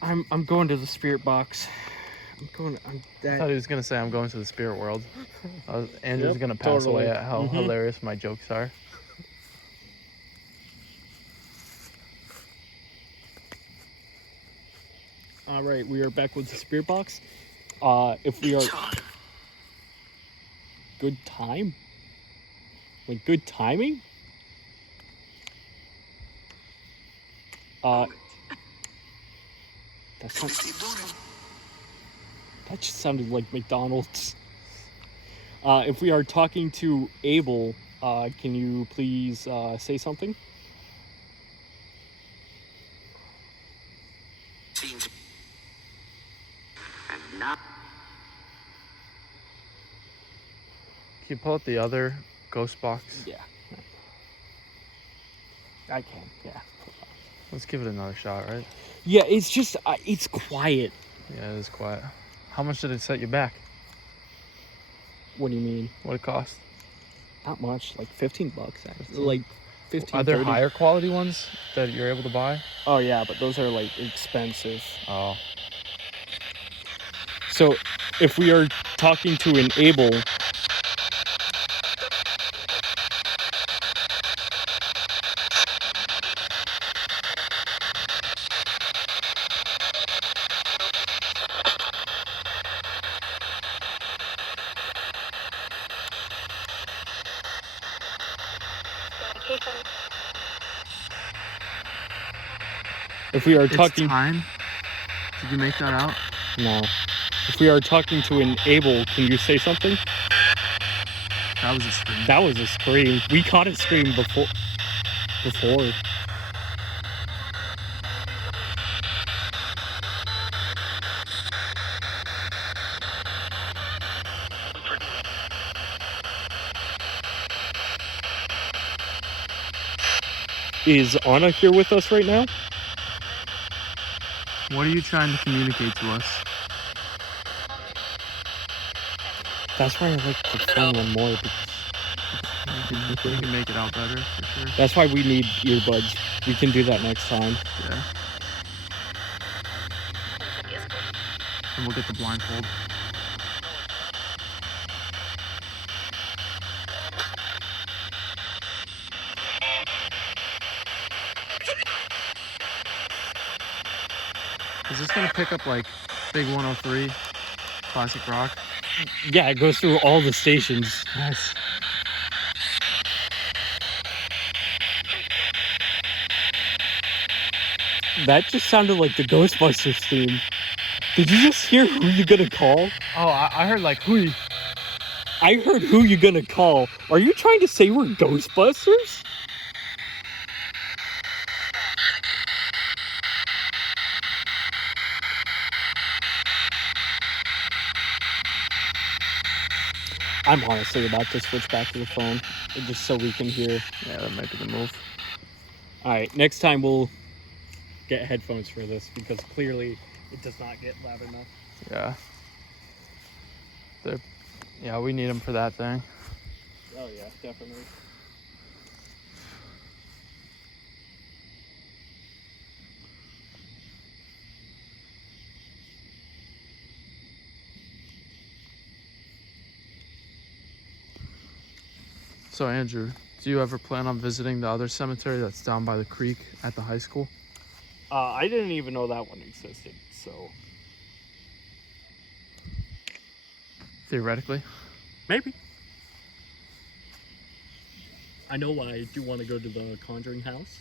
I'm going to the spirit box. I thought he was gonna say I'm going to the spirit world. Andrew's Yep, gonna pass totally. away at how Mhm. hilarious my jokes are. All right, we are back with the spirit box. If we are good time, like good timing. That's not, that just sounded like McDonald's. If we are talking to Abel, can you please say something? Can you pull up the other ghost box? Yeah. I can, yeah. Let's give it another shot, right? Yeah, it's just, it's quiet. Yeah, it is quiet. How much did it set you back? What do you mean? What it cost? Not much, like $15, actually. 15? Like 15, Are there 30. higher quality ones that you're able to buy? Oh, yeah, but those are, like, expensive. Oh. So, if we are talking to an Abel, if we are talking... time? Did you make that out? No. If we are talking to an Abel, can you say something? That was a scream. That was a scream. We caught a scream before. Is Anna here with us right now? What are you trying to communicate to us? That's why I like the phone one more. You can make it out better, for sure. That's why we need earbuds. We can do that next time. Yeah. And we'll get the blindfold. Is this gonna pick up like Big 103, classic rock? Yeah, it goes through all the stations. Nice. That just sounded like the Ghostbusters theme. Did you just hear Who You Gonna Call? Oh, I heard like hui. I heard Who You Gonna Call. Are you trying to say we're Ghostbusters? I'm honestly about to switch back to the phone, just so we can hear. Yeah, that might be the move. Alright, next time we'll get headphones for this, because clearly it does not get loud enough. Yeah. Yeah, we need them for that thing. Oh yeah, definitely. So Andrew, do you ever plan on visiting the other cemetery that's down by the creek at the high school? I didn't even know that one existed, so... Theoretically? Maybe. I know I do want to go to the Conjuring house.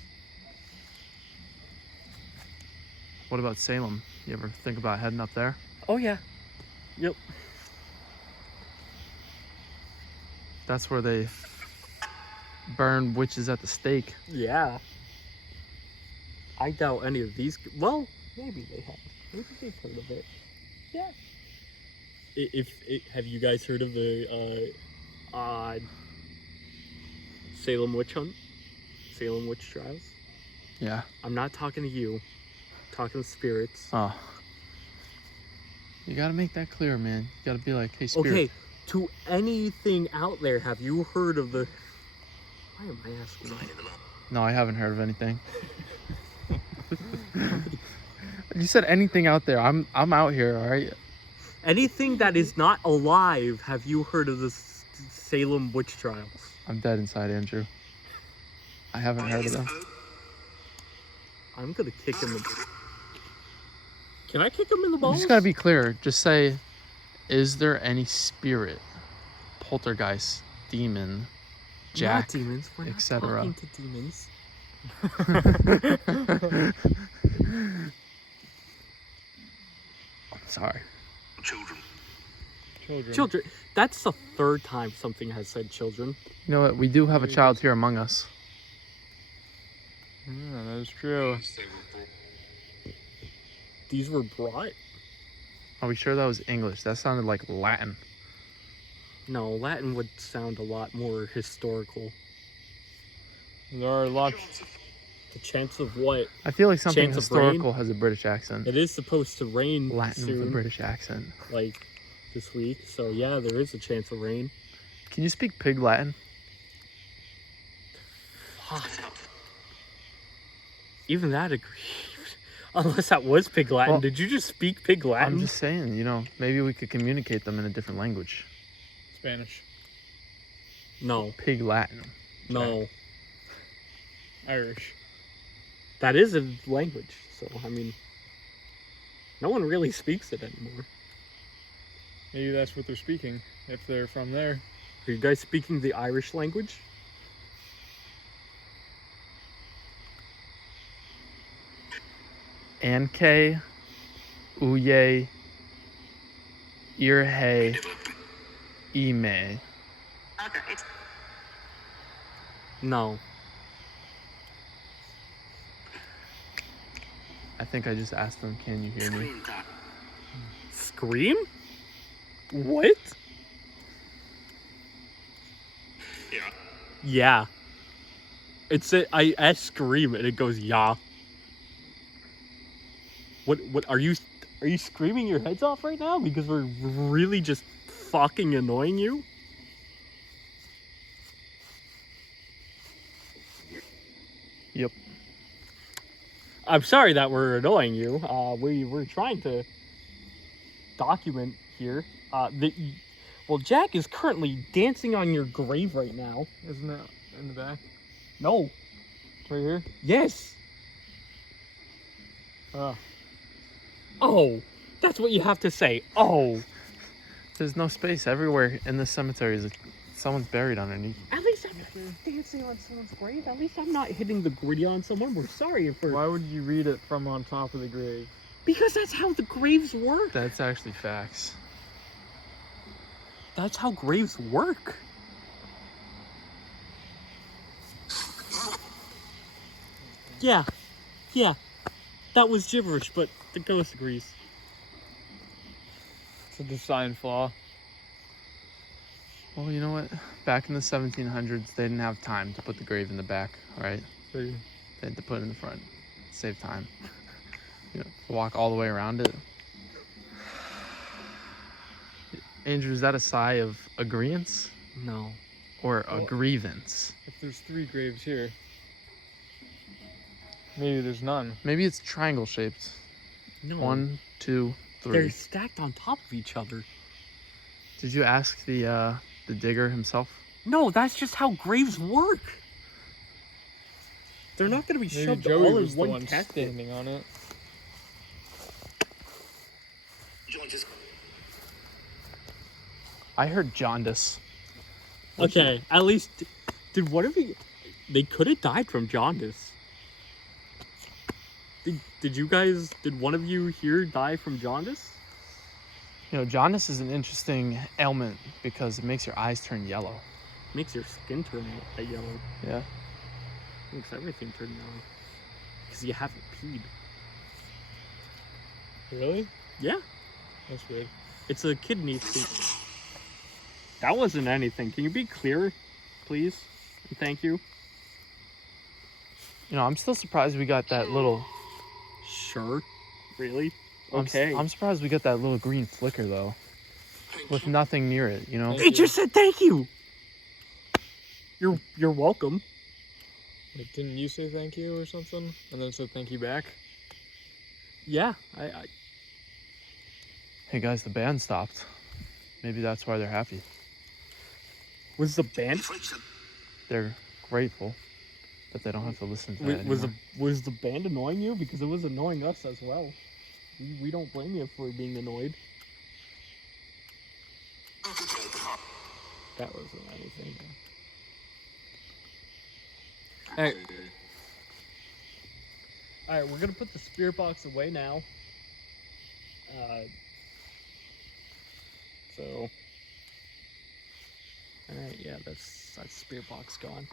What about Salem? You ever think about heading up there? Oh yeah. Yep. That's where they burn witches at the stake. Yeah. I doubt any of these. Well, maybe they have. Maybe they've heard of it. Yeah. Have you guys heard of the Salem witch hunt? Salem witch trials? Yeah. I'm not talking to you. I'm talking to spirits. Oh. You gotta make that clear, man. You gotta be like, hey, spirit. Okay, to anything out there, have you heard of the... Why am I asking that? No, I haven't heard of anything. You said anything out there. I'm out here, all right? Anything that is not alive, have you heard of the Salem witch trials? I'm dead inside, Andrew. I haven't heard of them. I'm gonna kick him in... Can I kick him in the You balls? just gotta be clear. Just say, is there any spirit, poltergeist, demon, jack, not demons. We're not etc.? talking to demons. I'm sorry. Children. That's the third time something has said children. You know what? We do have a child here among us. Yeah, that is true. These were brought? Are we sure that was English? That sounded like Latin. No, Latin would sound a lot more historical. There are lots. The chance of what? I feel like something Chance of rain? historical has a British accent. It is supposed to rain Latin soon, with a British accent. like this week. So yeah, there is a chance of rain. Can you speak pig Latin? Even that agreed. Unless that was pig Latin. Well, Did you just speak pig Latin? I'm just saying, you know, maybe we could communicate them in a different language. Spanish. No. Pig Latin. No. Irish. That is a language. So, I mean, no one really speaks it anymore. Maybe that's what they're speaking, if they're from there. Are you guys speaking the Irish language? Anke, Uye, Irhe, Ime. No. I think I just asked them, can you hear me? Scream? What? Yeah. I asked scream and it goes yeah. What are you screaming your heads off right now because we're really just fucking annoying you? Yep. I'm sorry that we're annoying you. We're trying to document here. Well, Jack is currently dancing on your grave right now. Isn't that in the back? No. It's right here? Yes. Oh, that's what you have to say. Oh. There's no space everywhere in the cemetery. Someone's buried underneath. At least I'm not dancing on someone's grave. At least I'm not hitting the gritty on someone. We're sorry if we're... Why would you read it from on top of the grave? Because that's how the graves work. That's actually facts. That's how graves work. Yeah. That was gibberish, but the ghost agrees. It's a design flaw. Well, you know what? Back in the 1700s, they didn't have time to put the grave in the back, all right? They had to put it in the front. Save time. You know, walk all the way around it. Andrew, is that a sigh of agreeance No. or a Well- grievance? If there's 3 graves here, maybe there's none. Maybe it's triangle shaped. No. 1, 2, 3. They're stacked on top of each other. Did you ask the digger himself? No, that's just how graves work. They're not going to be Maybe shoved Joey all was in the one one casket. standing on it. I heard jaundice. Okay, at least did one of you? They could have died from jaundice. Did you guys? Did one of you here die from jaundice? You know, jaundice is an interesting ailment because it makes your eyes turn yellow. Makes your skin turn yellow. Yeah. Makes everything turn yellow. because you haven't peed. Really? Yeah, That's weird. it's a kidney thing. That wasn't anything. Can you be clear, please? And thank you. You know, I'm still surprised we got that little. Sure. Really? I'm Okay. I'm surprised we got that little green flicker though, with nothing near it. You know. Thank It just said thank you. You're welcome. Like, didn't you say thank you or something? And then it said thank you back? Yeah. I Hey guys, the band stopped. Maybe that's why they're happy. was the band. They're grateful that they don't have to listen to that anymore. Was the band annoying you? Because it was annoying us as well. We don't blame you for being annoyed. That wasn't anything. Alright. Alright, we're gonna put the spirit box away now. So. Alright, yeah, that's spirit box gone.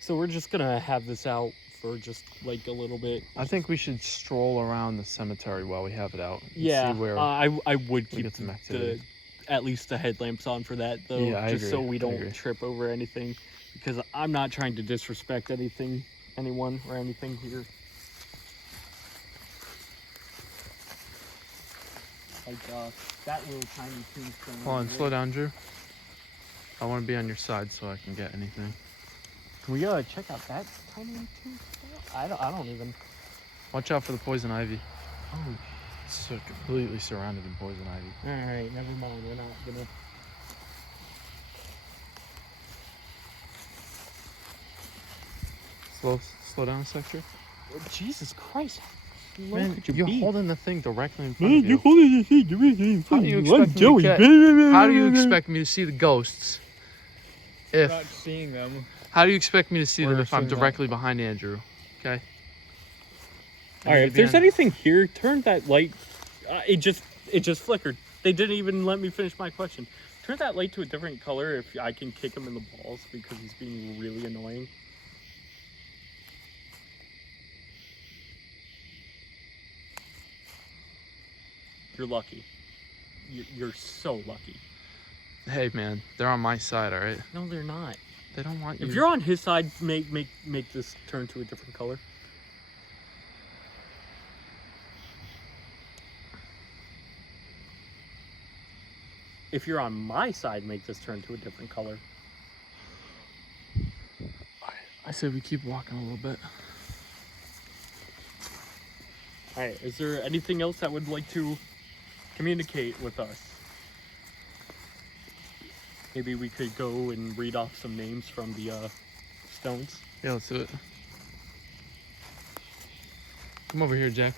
So we're just gonna have this out for just like a little bit. I think we should stroll around the cemetery while we have it out. And Yeah, see where I would we keep get some activity. at least the headlamps on for that though, Yeah, I just so agree, we I don't agree. trip over anything, because I'm not trying to disrespect anyone or anything here. Like that little tiny tombstone. Hold on, over slow there. down, Drew. I want to be on your side so I can get anything. Can we check out that tiny tombstone? I don't even. Watch out for the poison ivy. Oh. It's so completely surrounded in poison ivy. All right, never mind. We're not gonna. Slow down a sec, Drew. Jesus Christ! How low Man, could you you're be? holding the thing directly in front of you. holding the thing directly in How do you expect me to get? How do you expect me to see the ghosts? You're If not seeing them. how do you expect me to see them We're if I'm seeing that. directly behind Andrew? Okay. All right, if there's anything here, turn that light. It just flickered. They didn't even let me finish my question. Turn that light to a different color if I can kick him in the balls because he's being really annoying. You're lucky. You're so lucky. Hey man, they're on my side, all right. No, they're not. They don't want you. If you're on his side, make this turn to a different color. If you're on my side, make this turn to a different color. I said we keep walking a little bit. All right. Is there anything else that would like to communicate with us? Maybe we could go and read off some names from the stones. Yeah, let's do it. Come over here, Jack.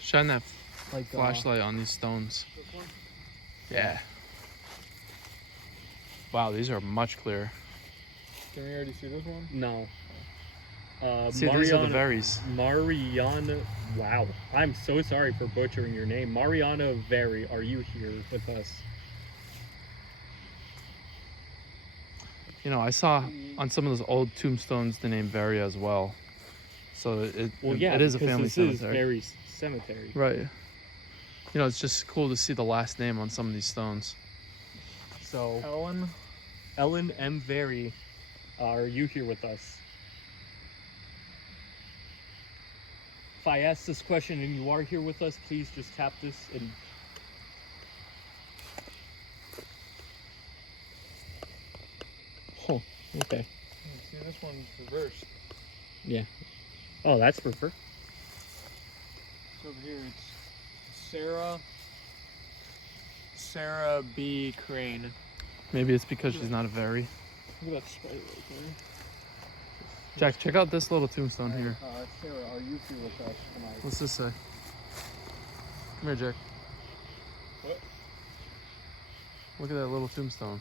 Shine that Like flashlight on these stones. This one? Yeah. Wow, these are much clearer. Can we already see this one? No. See, these are the berries. Mariana. Wow. I'm so sorry for butchering your name. Mariana Very, are you here with us? You know, I saw on some of those old tombstones the name Very as well. So it is a family this cemetery. is Very Cemetery. Right. You know, it's just cool to see the last name on some of these stones. So, Ellen? Ellen M. Very, are you here with us? If I ask this question and you are here with us, please just tap this and... Oh, okay. See, this one's reversed. Yeah. Oh, that's for her. It's over here. It's Sarah B. Crane. Maybe it's because she's not a Very. Look at that spider right there. Jack, check out this little tombstone here. Sarah, are you here with us tonight? What's this say? Come here, Jack. What? Look at that little tombstone.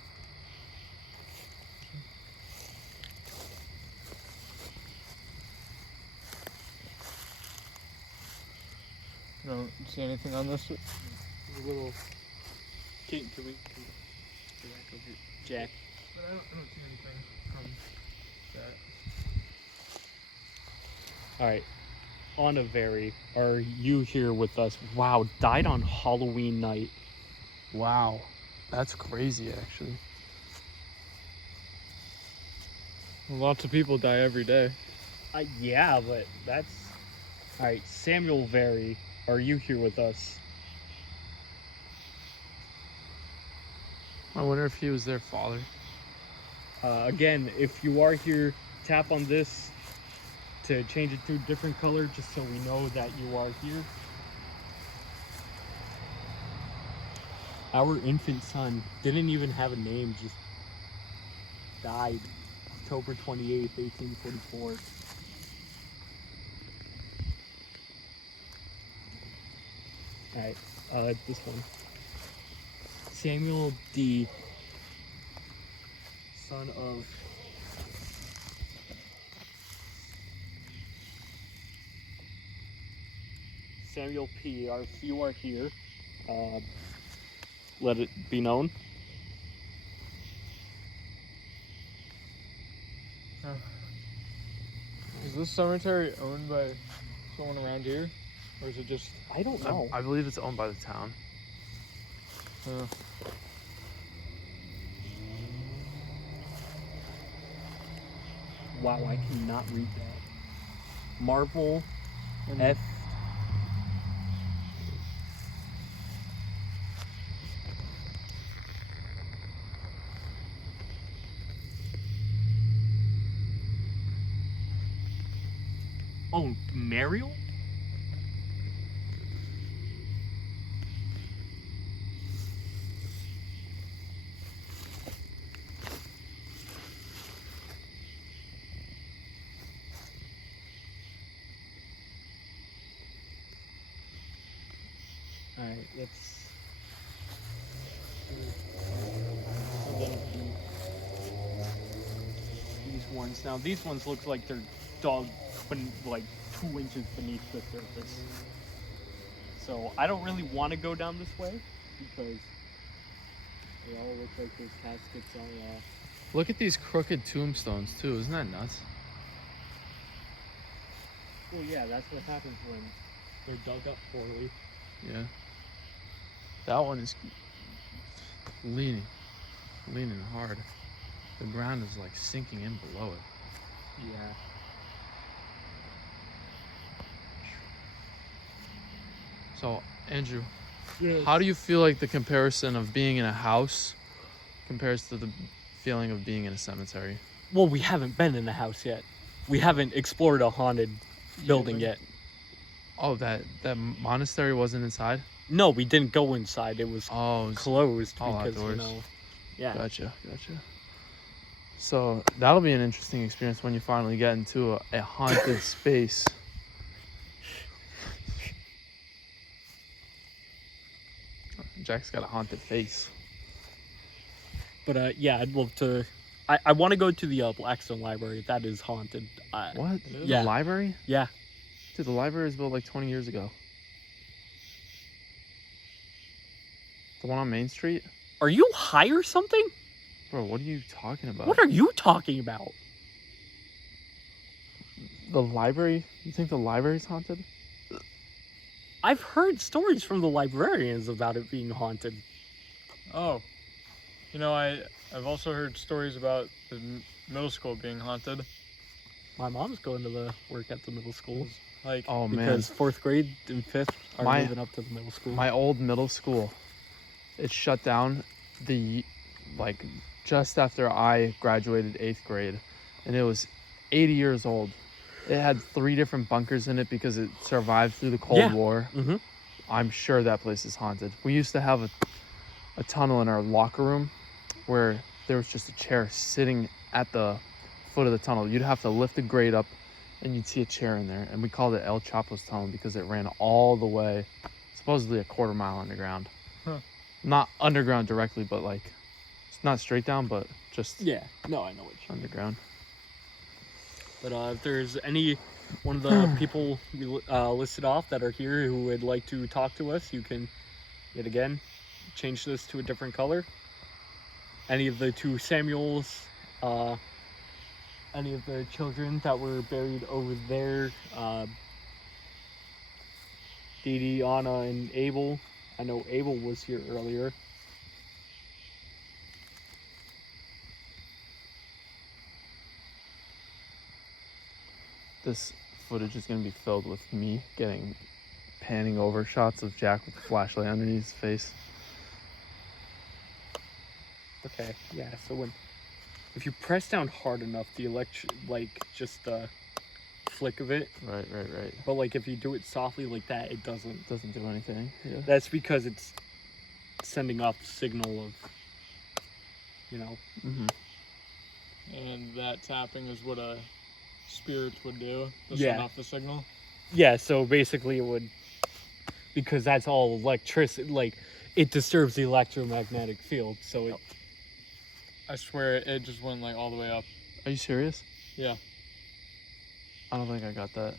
No, see anything on this? There's a little. Can we go back over here? Jack? But I don't see anything from that. All right. On a very, are you here with us? Wow, died on Halloween night. Wow, that's crazy actually. Lots of people die every day. Yeah, but that's all right. Samuel Very, are you here with us? I wonder if he was their father. Again, if you are here, tap on this to change it to a different color, just so we know that you are here. Our infant son didn't even have a name, just died October 28th, 1844. Alright, this one. Samuel D., son of Samuel P., if you are here, let it be known. Is this cemetery owned by someone around here? Or is it just... I don't know. I believe it's owned by the town. Wow, I cannot read that. Marvel F. Oh, Mariel? Alright, let's... And then these ones. Now, these ones look like they're dug like 2 inches beneath the surface. So, I don't really want to go down this way, because they all look like those caskets are, Look at these crooked tombstones too. Isn't that nuts? well, yeah, that's what happens when they're dug up poorly. Yeah. That one is leaning hard. The ground is like sinking in below it. Yeah. So, Andrew, Yes. how do you feel like the comparison of being in a house compares to the feeling of being in a cemetery? Well, we haven't been in the house yet. We haven't explored a haunted building yet. Oh, that monastery wasn't inside? No, we didn't go inside. It was Oh, it's closed all because, outdoors. Yeah. Gotcha. So that'll be an interesting experience when you finally get into a haunted space. Jack's got a haunted face. But yeah, I'd love to. I want to go to the Blackstone Library. That is haunted. What? Yeah. The library? Yeah. Dude, the library was built like 20 years ago. The one on Main Street? Are you high or something? Bro, what are you talking about? What are you talking about? The library? You think the library's haunted? I've heard stories from the librarians about it being haunted. Oh. You know, I've also heard stories about the middle school being haunted. My mom's going to the work at the middle school. Like, Oh, man. Because 4th grade and 5th are moving up to the middle school. My old middle school, it shut down just after I graduated 8th grade, and it was 80 years old. It had 3 different bunkers in it because it survived through the Cold War. Mm-hmm. I'm sure that place is haunted. We used to have a tunnel in our locker room where there was just a chair sitting at the foot of the tunnel. You'd have to lift the grate up and you'd see a chair in there. And we called it El Chapo's Tunnel because it ran all the way, supposedly a quarter mile underground. Huh. Not underground directly, but like, it's not straight down, but just Yeah. No, I know what you mean. underground. But if there's any one of the people we listed off that are here who would like to talk to us, you can yet again, change this to a different color. Any of the two Samuels, any of the children that were buried over there, Dee Dee, Anna, and Abel. I know Abel was here earlier. This footage is gonna be filled with me panning over shots of Jack with the flashlight underneath his face. Okay, yeah, so if you press down hard enough, the just the flick of it. Right. But like if you do it softly like that, it doesn't do anything. Yeah. That's because it's sending off the signal of, you know. Mm-hmm. And that tapping is what a spirit would do to Yeah. send off the signal. Yeah, so basically it would, because that's all electricity, like it disturbs the electromagnetic field, so it. I swear it just went like all the way up. Are you serious? Yeah. I don't think I got that.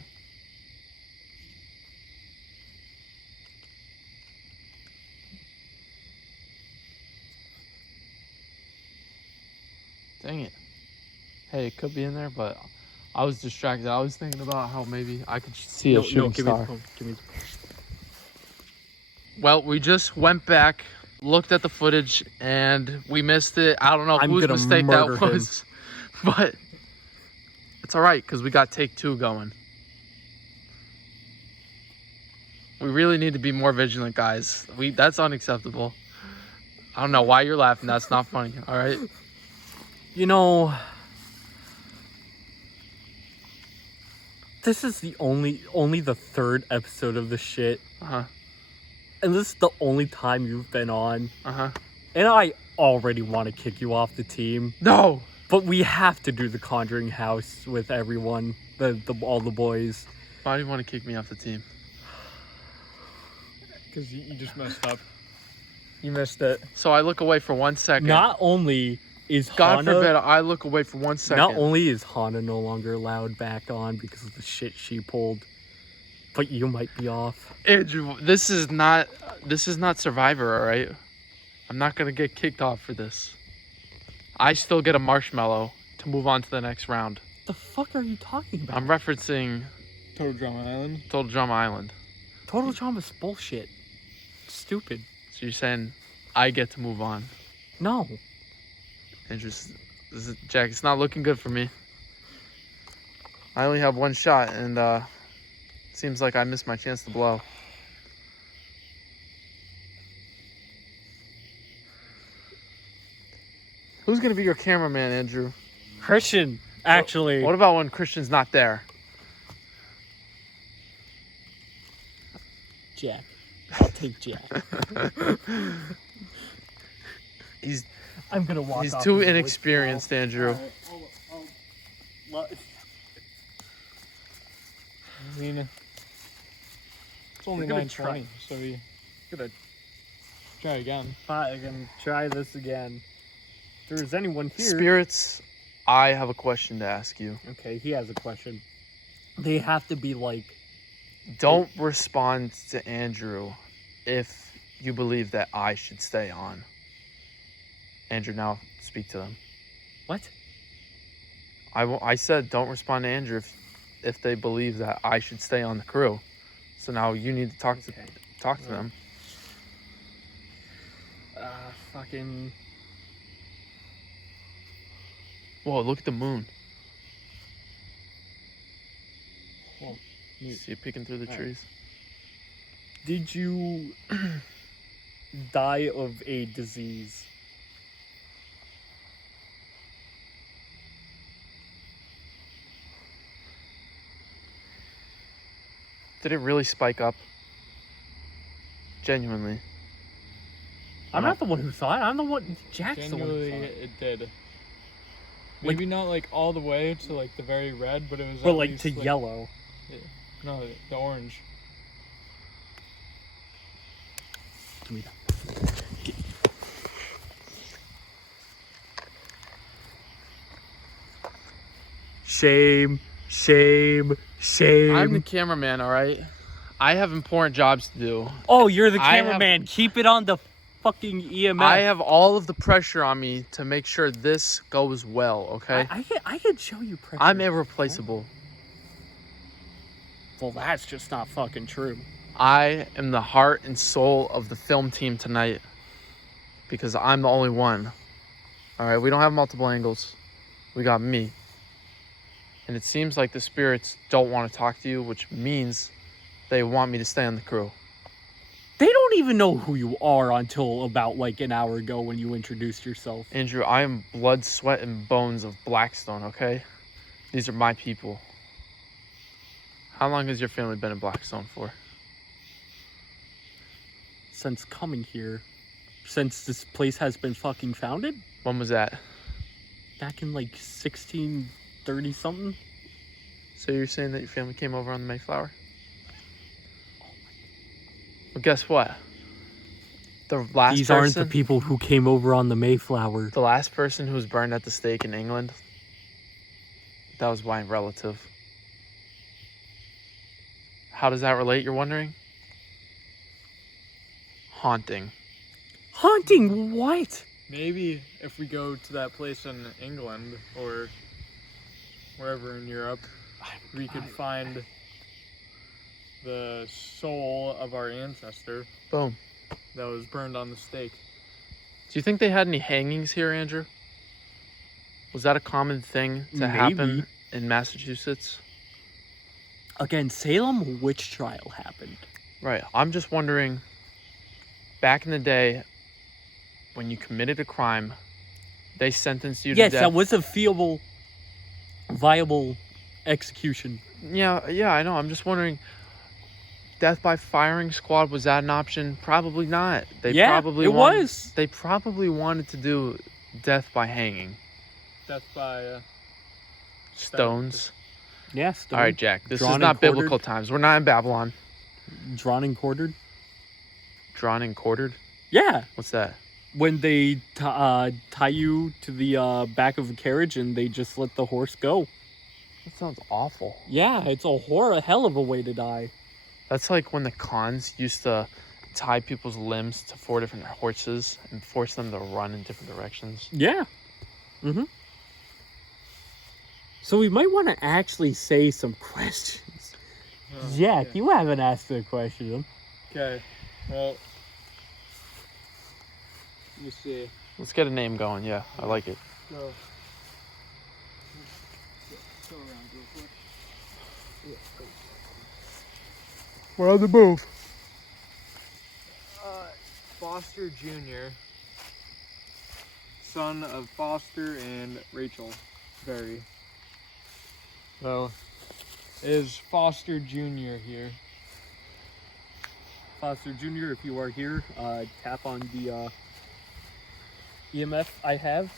Dang it. Hey, it could be in there, but I was distracted. I was thinking about how maybe I could see a shooting give star. me the phone. Give me. Well, we just went back, looked at the footage, and we missed it. I don't know I'm whose gonna mistake murder that was, but it's all right because we got take 2 going. We really need to be more vigilant, guys. That's unacceptable. I don't know why you're laughing. That's not funny. All right. You know, this is the only the 3rd episode of the shit, Uh-huh. and this is the only time you've been on, Uh-huh. and I already want to kick you off the team. No. But we have to do the Conjuring house with everyone, all the boys. Why do you want to kick me off the team? Because you just messed up. You missed it. So I look away for 1 second. Not only is God Hana, forbid I look away for 1 second. not only is Hana no longer allowed back on because of the shit she pulled, but you might be off. Andrew, this is not Survivor, all right? I'm not gonna get kicked off for this. I still get a marshmallow to move on to the next round. What the fuck are you talking about? I'm referencing Total Drama Island. Total Drama Island. Total Drama's bullshit. Stupid. So you're saying I get to move on? No. Andrew, Jack, it's not looking good for me. I only have 1 shot, and seems like I missed my chance to blow. Who's gonna be your cameraman, Andrew? Christian, actually. What about when Christian's not there? Jack. I'll take Jack. I'm gonna walk He's off too in the inexperienced, woods now. Andrew. I mean, it's only We're gonna 9:20, so we Gonna try again. I can try this again. If there's anyone here. Spirits, I have a question to ask you. Okay, he has a question. They have to be like. Don't respond to Andrew if you believe that I should stay on. Andrew, now speak to them. What? I said don't respond to Andrew if they believe that I should stay on the crew. So now you need to talk to them. Fucking. Whoa, look at the moon. Well, See it peeking through the Alright. trees. did you die of a disease? Did it really spike up? Genuinely. I'm not the one who saw it. I'm the one. Jack's the one who Genuinely, saw it. it did. Maybe not like all the way to like the very red, but it was. But at like least, to yellow. No, the orange. Give me that. Shame, shame, shame. I'm the cameraman, all right? I have important jobs to do. Oh, you're the I have- cameraman. Keep it on the fucking EMF. I have all of the pressure on me to make sure this goes well, okay? I could show you pressure. I'm irreplaceable. Well, that's just not fucking true. I am the heart and soul of the film team tonight because I'm the only one. All right, we don't have multiple angles. We got me. And it seems like the spirits don't want to talk to you, which means they want me to stay on the crew. They don't even know who you are until about like an hour ago when you introduced yourself. Andrew, I am blood, sweat, and bones of Blackstone, okay? These are my people. How long has your family been in Blackstone for? Since coming here, since this place has been fucking founded, When was that? back in like 1630 something. So you're saying that your family came over on the Mayflower? Well, guess what? The last These person, aren't the people who came over on the Mayflower. the last person who was burned at the stake in England, that was my relative. How does that relate, you're wondering? Haunting. Haunting what? Maybe if we go to that place in England or wherever in Europe, we could find the soul of our ancestor Boom. that was burned on the stake. Do you think they had any hangings here, Andrew? Was that a common thing to happen Maybe. in Massachusetts? Again, Salem witch trial happened. Right. I'm just wondering, back in the day, when you committed a crime, they sentenced you to Yes, death. that was a viable execution. Yeah, I know. I'm just wondering, death by firing squad, was that an option? Probably not. They probably was. They probably wanted to do death by hanging. Death by Stones. Yeah, All right, Jack. This Drawn is and not biblical quartered. times. We're not in Babylon. Drawn and quartered. Drawn and quartered. Yeah, What's that? when they tie you to the back of a carriage and they just let the horse go. That sounds awful. Yeah, it's a hell of a way to die. That's like when the cons used to tie people's limbs to 4 different horses and force them to run in different directions. Yeah. Mm-hmm. So we might want to actually say some questions. Jack, you haven't asked a question. Okay, well, let me see. Let's get a name going. Yeah, I like it. Go around real quick. We're on the move. Foster Jr., son of Foster and Rachel Berry. So, is Foster Jr. here? Foster Jr., if you are here, tap on the EMF I have.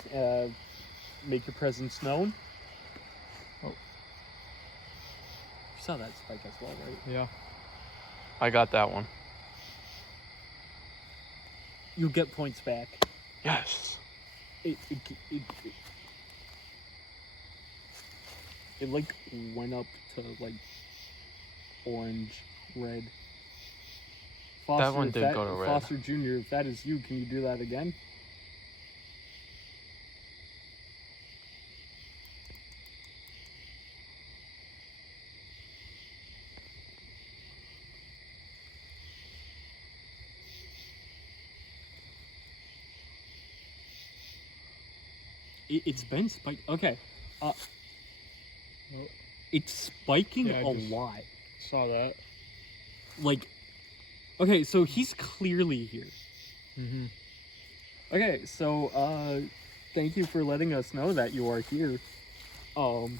Make your presence known. Oh. You saw that spike as well, right? Yeah. I got that one. You get points back. Yes. It like went up to like orange, red. Foster, That one if did go to red. Foster Jr., if that is you, can you do that again? It's been spiked. Okay. It's spiking Yeah, I a just- lot. Saw that. Like, okay, so he's clearly here. Mm-hmm. Okay, so thank you for letting us know that you are here. God,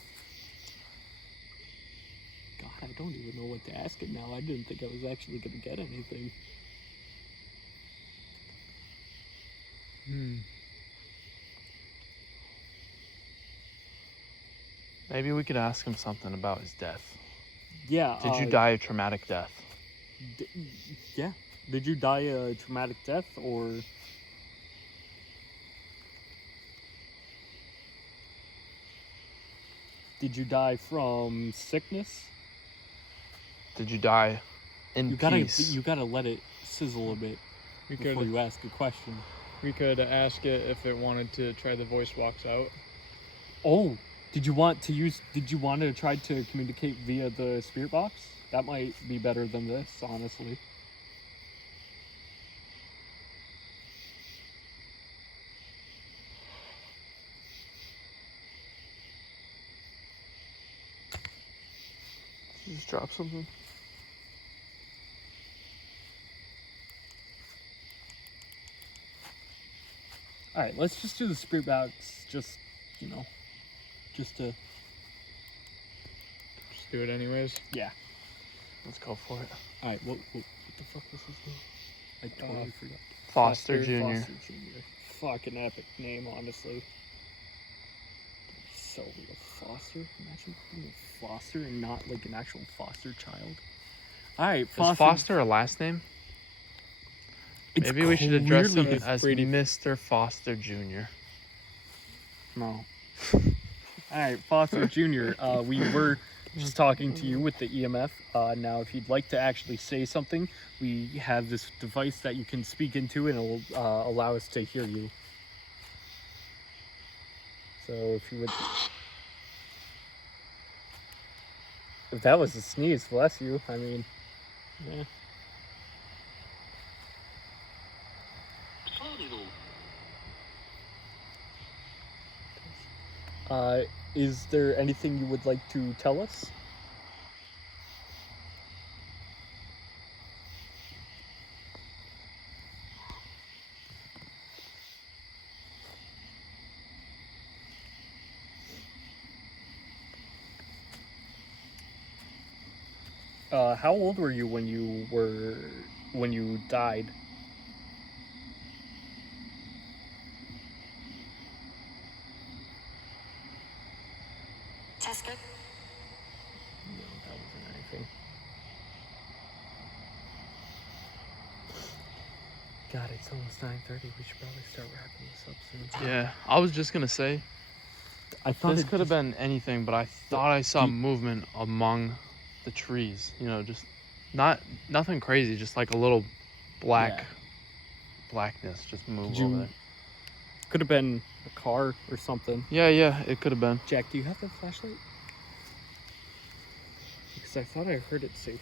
I don't even know what to ask him now. I didn't think I was actually gonna get anything. Maybe we could ask him something about his death. Yeah. Did you die a traumatic death? Yeah. Did you die a traumatic death or? Did you die from sickness? Did you die in You peace. gotta let it sizzle a bit We before could you ask a question. ask it if it wanted to try the voice walks out. Oh, did you want to try to communicate via the spirit box? That might be better than this, honestly. Just drop something. All right, let's just do the spirit box. Just just to Just do it anyways. yeah. Let's go for it. All right, what the fuck was his name? I totally forgot. Foster Jr. Foster Jr. Fucking epic name, honestly. So real, Foster. Imagine being a Foster and not like an actual foster child. All right, Is Foster a last name? It's Maybe we should address him clearly- as Mr. Foster Jr. No. All right, Foster Jr. We were just talking to you with the EMF. Now, if you'd like to actually say something, we have this device that you can speak into, and it'll allow us to hear you. So, if you would, if that was a sneeze, bless you. I mean, yeah. Is there anything you would like to tell us? How old were you when you died? Test good. No, that wasn't anything. God, it's almost 9:30. We should probably start wrapping this up soon. Yeah, I was just gonna say I thought this it could have just- been anything, but I thought I saw Do you- movement among the trees. You know, just nothing crazy, just like a little blackness just move Did you- over there. Could have been a car or something. Yeah, it could have been. Jack, do you have the flashlight? Because I thought I heard it say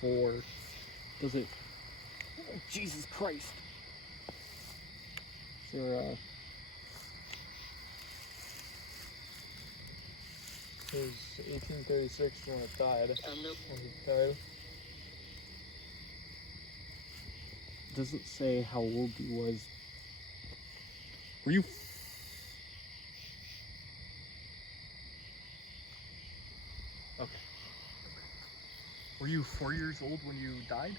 4. Does it? Oh, Jesus Christ! Is there It was 1836 when it died. When he died. doesn't say how old he was. Were you? Okay. Were you 4 years old when you died?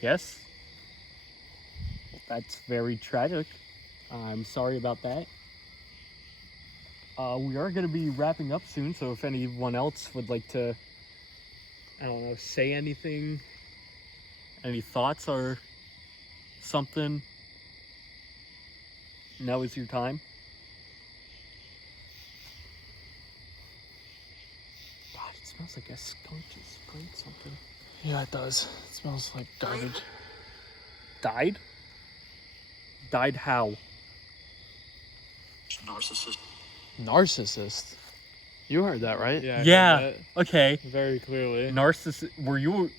Yes. That's very tragic. I'm sorry about that. We are going to be wrapping up soon, so if anyone else would like to, I don't know, say anything, any thoughts or something, now is your time. God, it smells like a skunk just sprayed something. Yeah, it does. It smells like garbage. Died? Died how? Narcissist. You heard that, right? Yeah. I heard Yeah. that Okay. very clearly. Narcissist. Were you?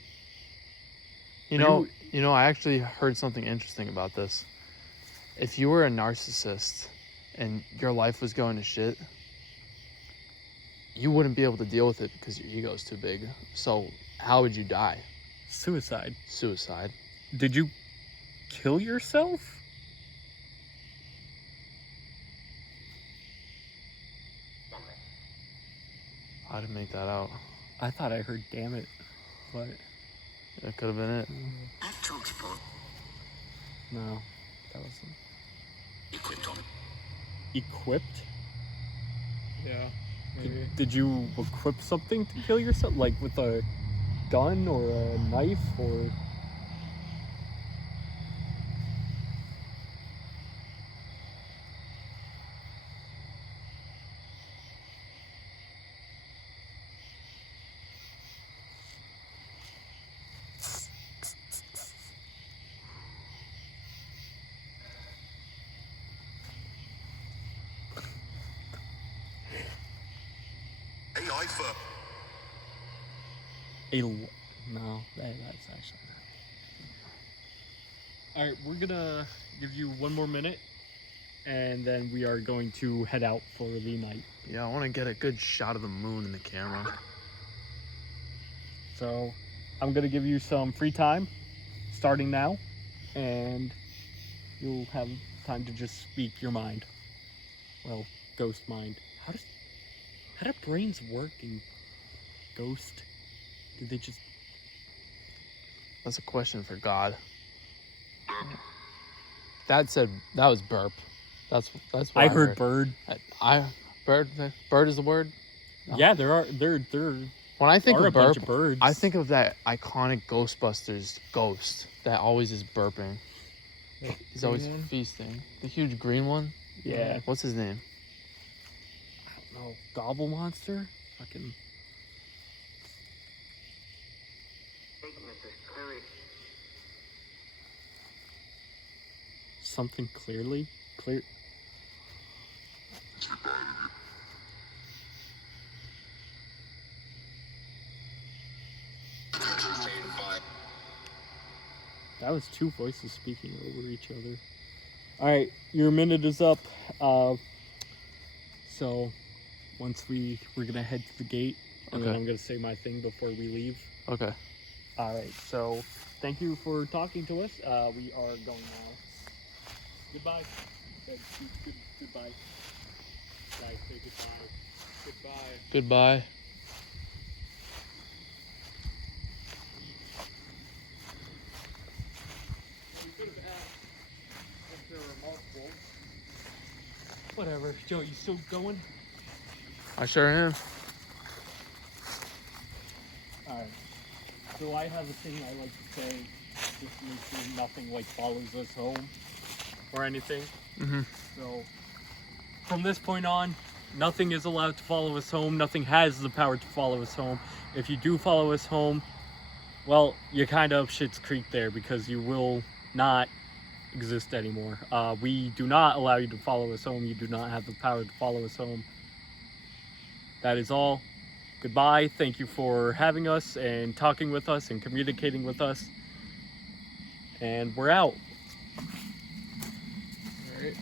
You know, I actually heard something interesting about this. If you were a narcissist and your life was going to shit, you wouldn't be able to deal with it because your ego's too big. So how would you die? Suicide. Suicide. Did you kill yourself? I didn't make that out. I thought I heard "damn it," but That could have been it. no, that wasn't. Equipped? Yeah. Maybe. Did you equip something to kill yourself, like with a gun or a knife or? cipher. No, that's actually not. All right, we're gonna give you one more minute, and then we are going to head out for the night. Yeah, I want to get a good shot of the moon in the camera. So I'm gonna give you some free time, starting now, and you'll have time to just speak your mind. Well, ghost mind. How do brains work in ghost? Do they just? That's a question for God. Dad said that was burp. That's what I heard bird. Bird is the word. No. Yeah, there When I think are a of bunch burp, of birds. I think of that iconic Ghostbusters ghost that always is burping. He's always green one? feasting. The huge green one. Yeah. What's his name? I don't know. Gobble monster. Fucking. Something clearly clear. That was two voices speaking over each other. All right, your minute is up. So once we're gonna head to the gate, and then Okay. I'm gonna say my thing before we leave. Okay. All right. So thank you for talking to us. We are going now. Goodbye. Goodbye. Guys, say goodbye. Goodbye. Goodbye. Whatever. Joe, you still going? I sure am. Alright. So I have a thing I like to say, just to make sure nothing like follows us home or anything. Mhm. So from this point on, nothing is allowed to follow us home. Nothing has the power to follow us home. If you do follow us home, well, you're kind of up Shit's Creek there, because you will not exist anymore. We do not allow you to follow us home. You do not have the power to follow us home. That is all. Goodbye. Thank you for having us and talking with us and communicating with us. And we're out. All right.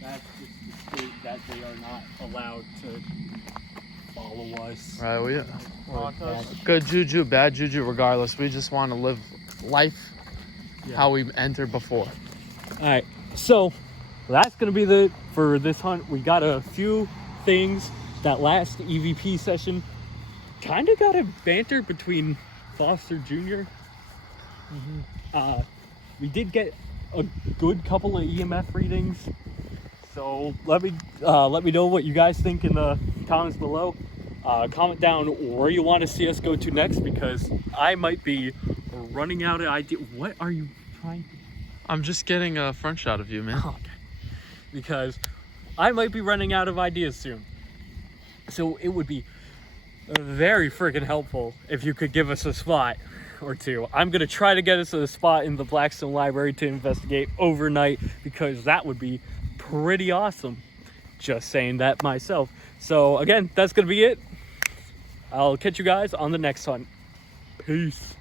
That's just the state that they are not allowed to follow us. Right. We Or that. good juju, bad juju. Regardless, we just want to live life Yeah. how we entered before. All right, so that's gonna be the for this hunt. We got a few things. That last EVP session kind of got a banter between Foster Jr. We did get a good couple of EMF readings. So let me know what you guys think in the comments below. Comment down where you want to see us go to next, because I might be running out of idea. What are you trying to do? I'm just getting a front shot of you, man. Okay. Because I might be running out of ideas soon. So it would be very freaking helpful if you could give us a spot or two. I'm going to try to get us a spot in the Blackstone Library to investigate overnight, because that would be pretty awesome. Just saying that myself. So again, that's going to be it. I'll catch you guys on the next hunt. Peace.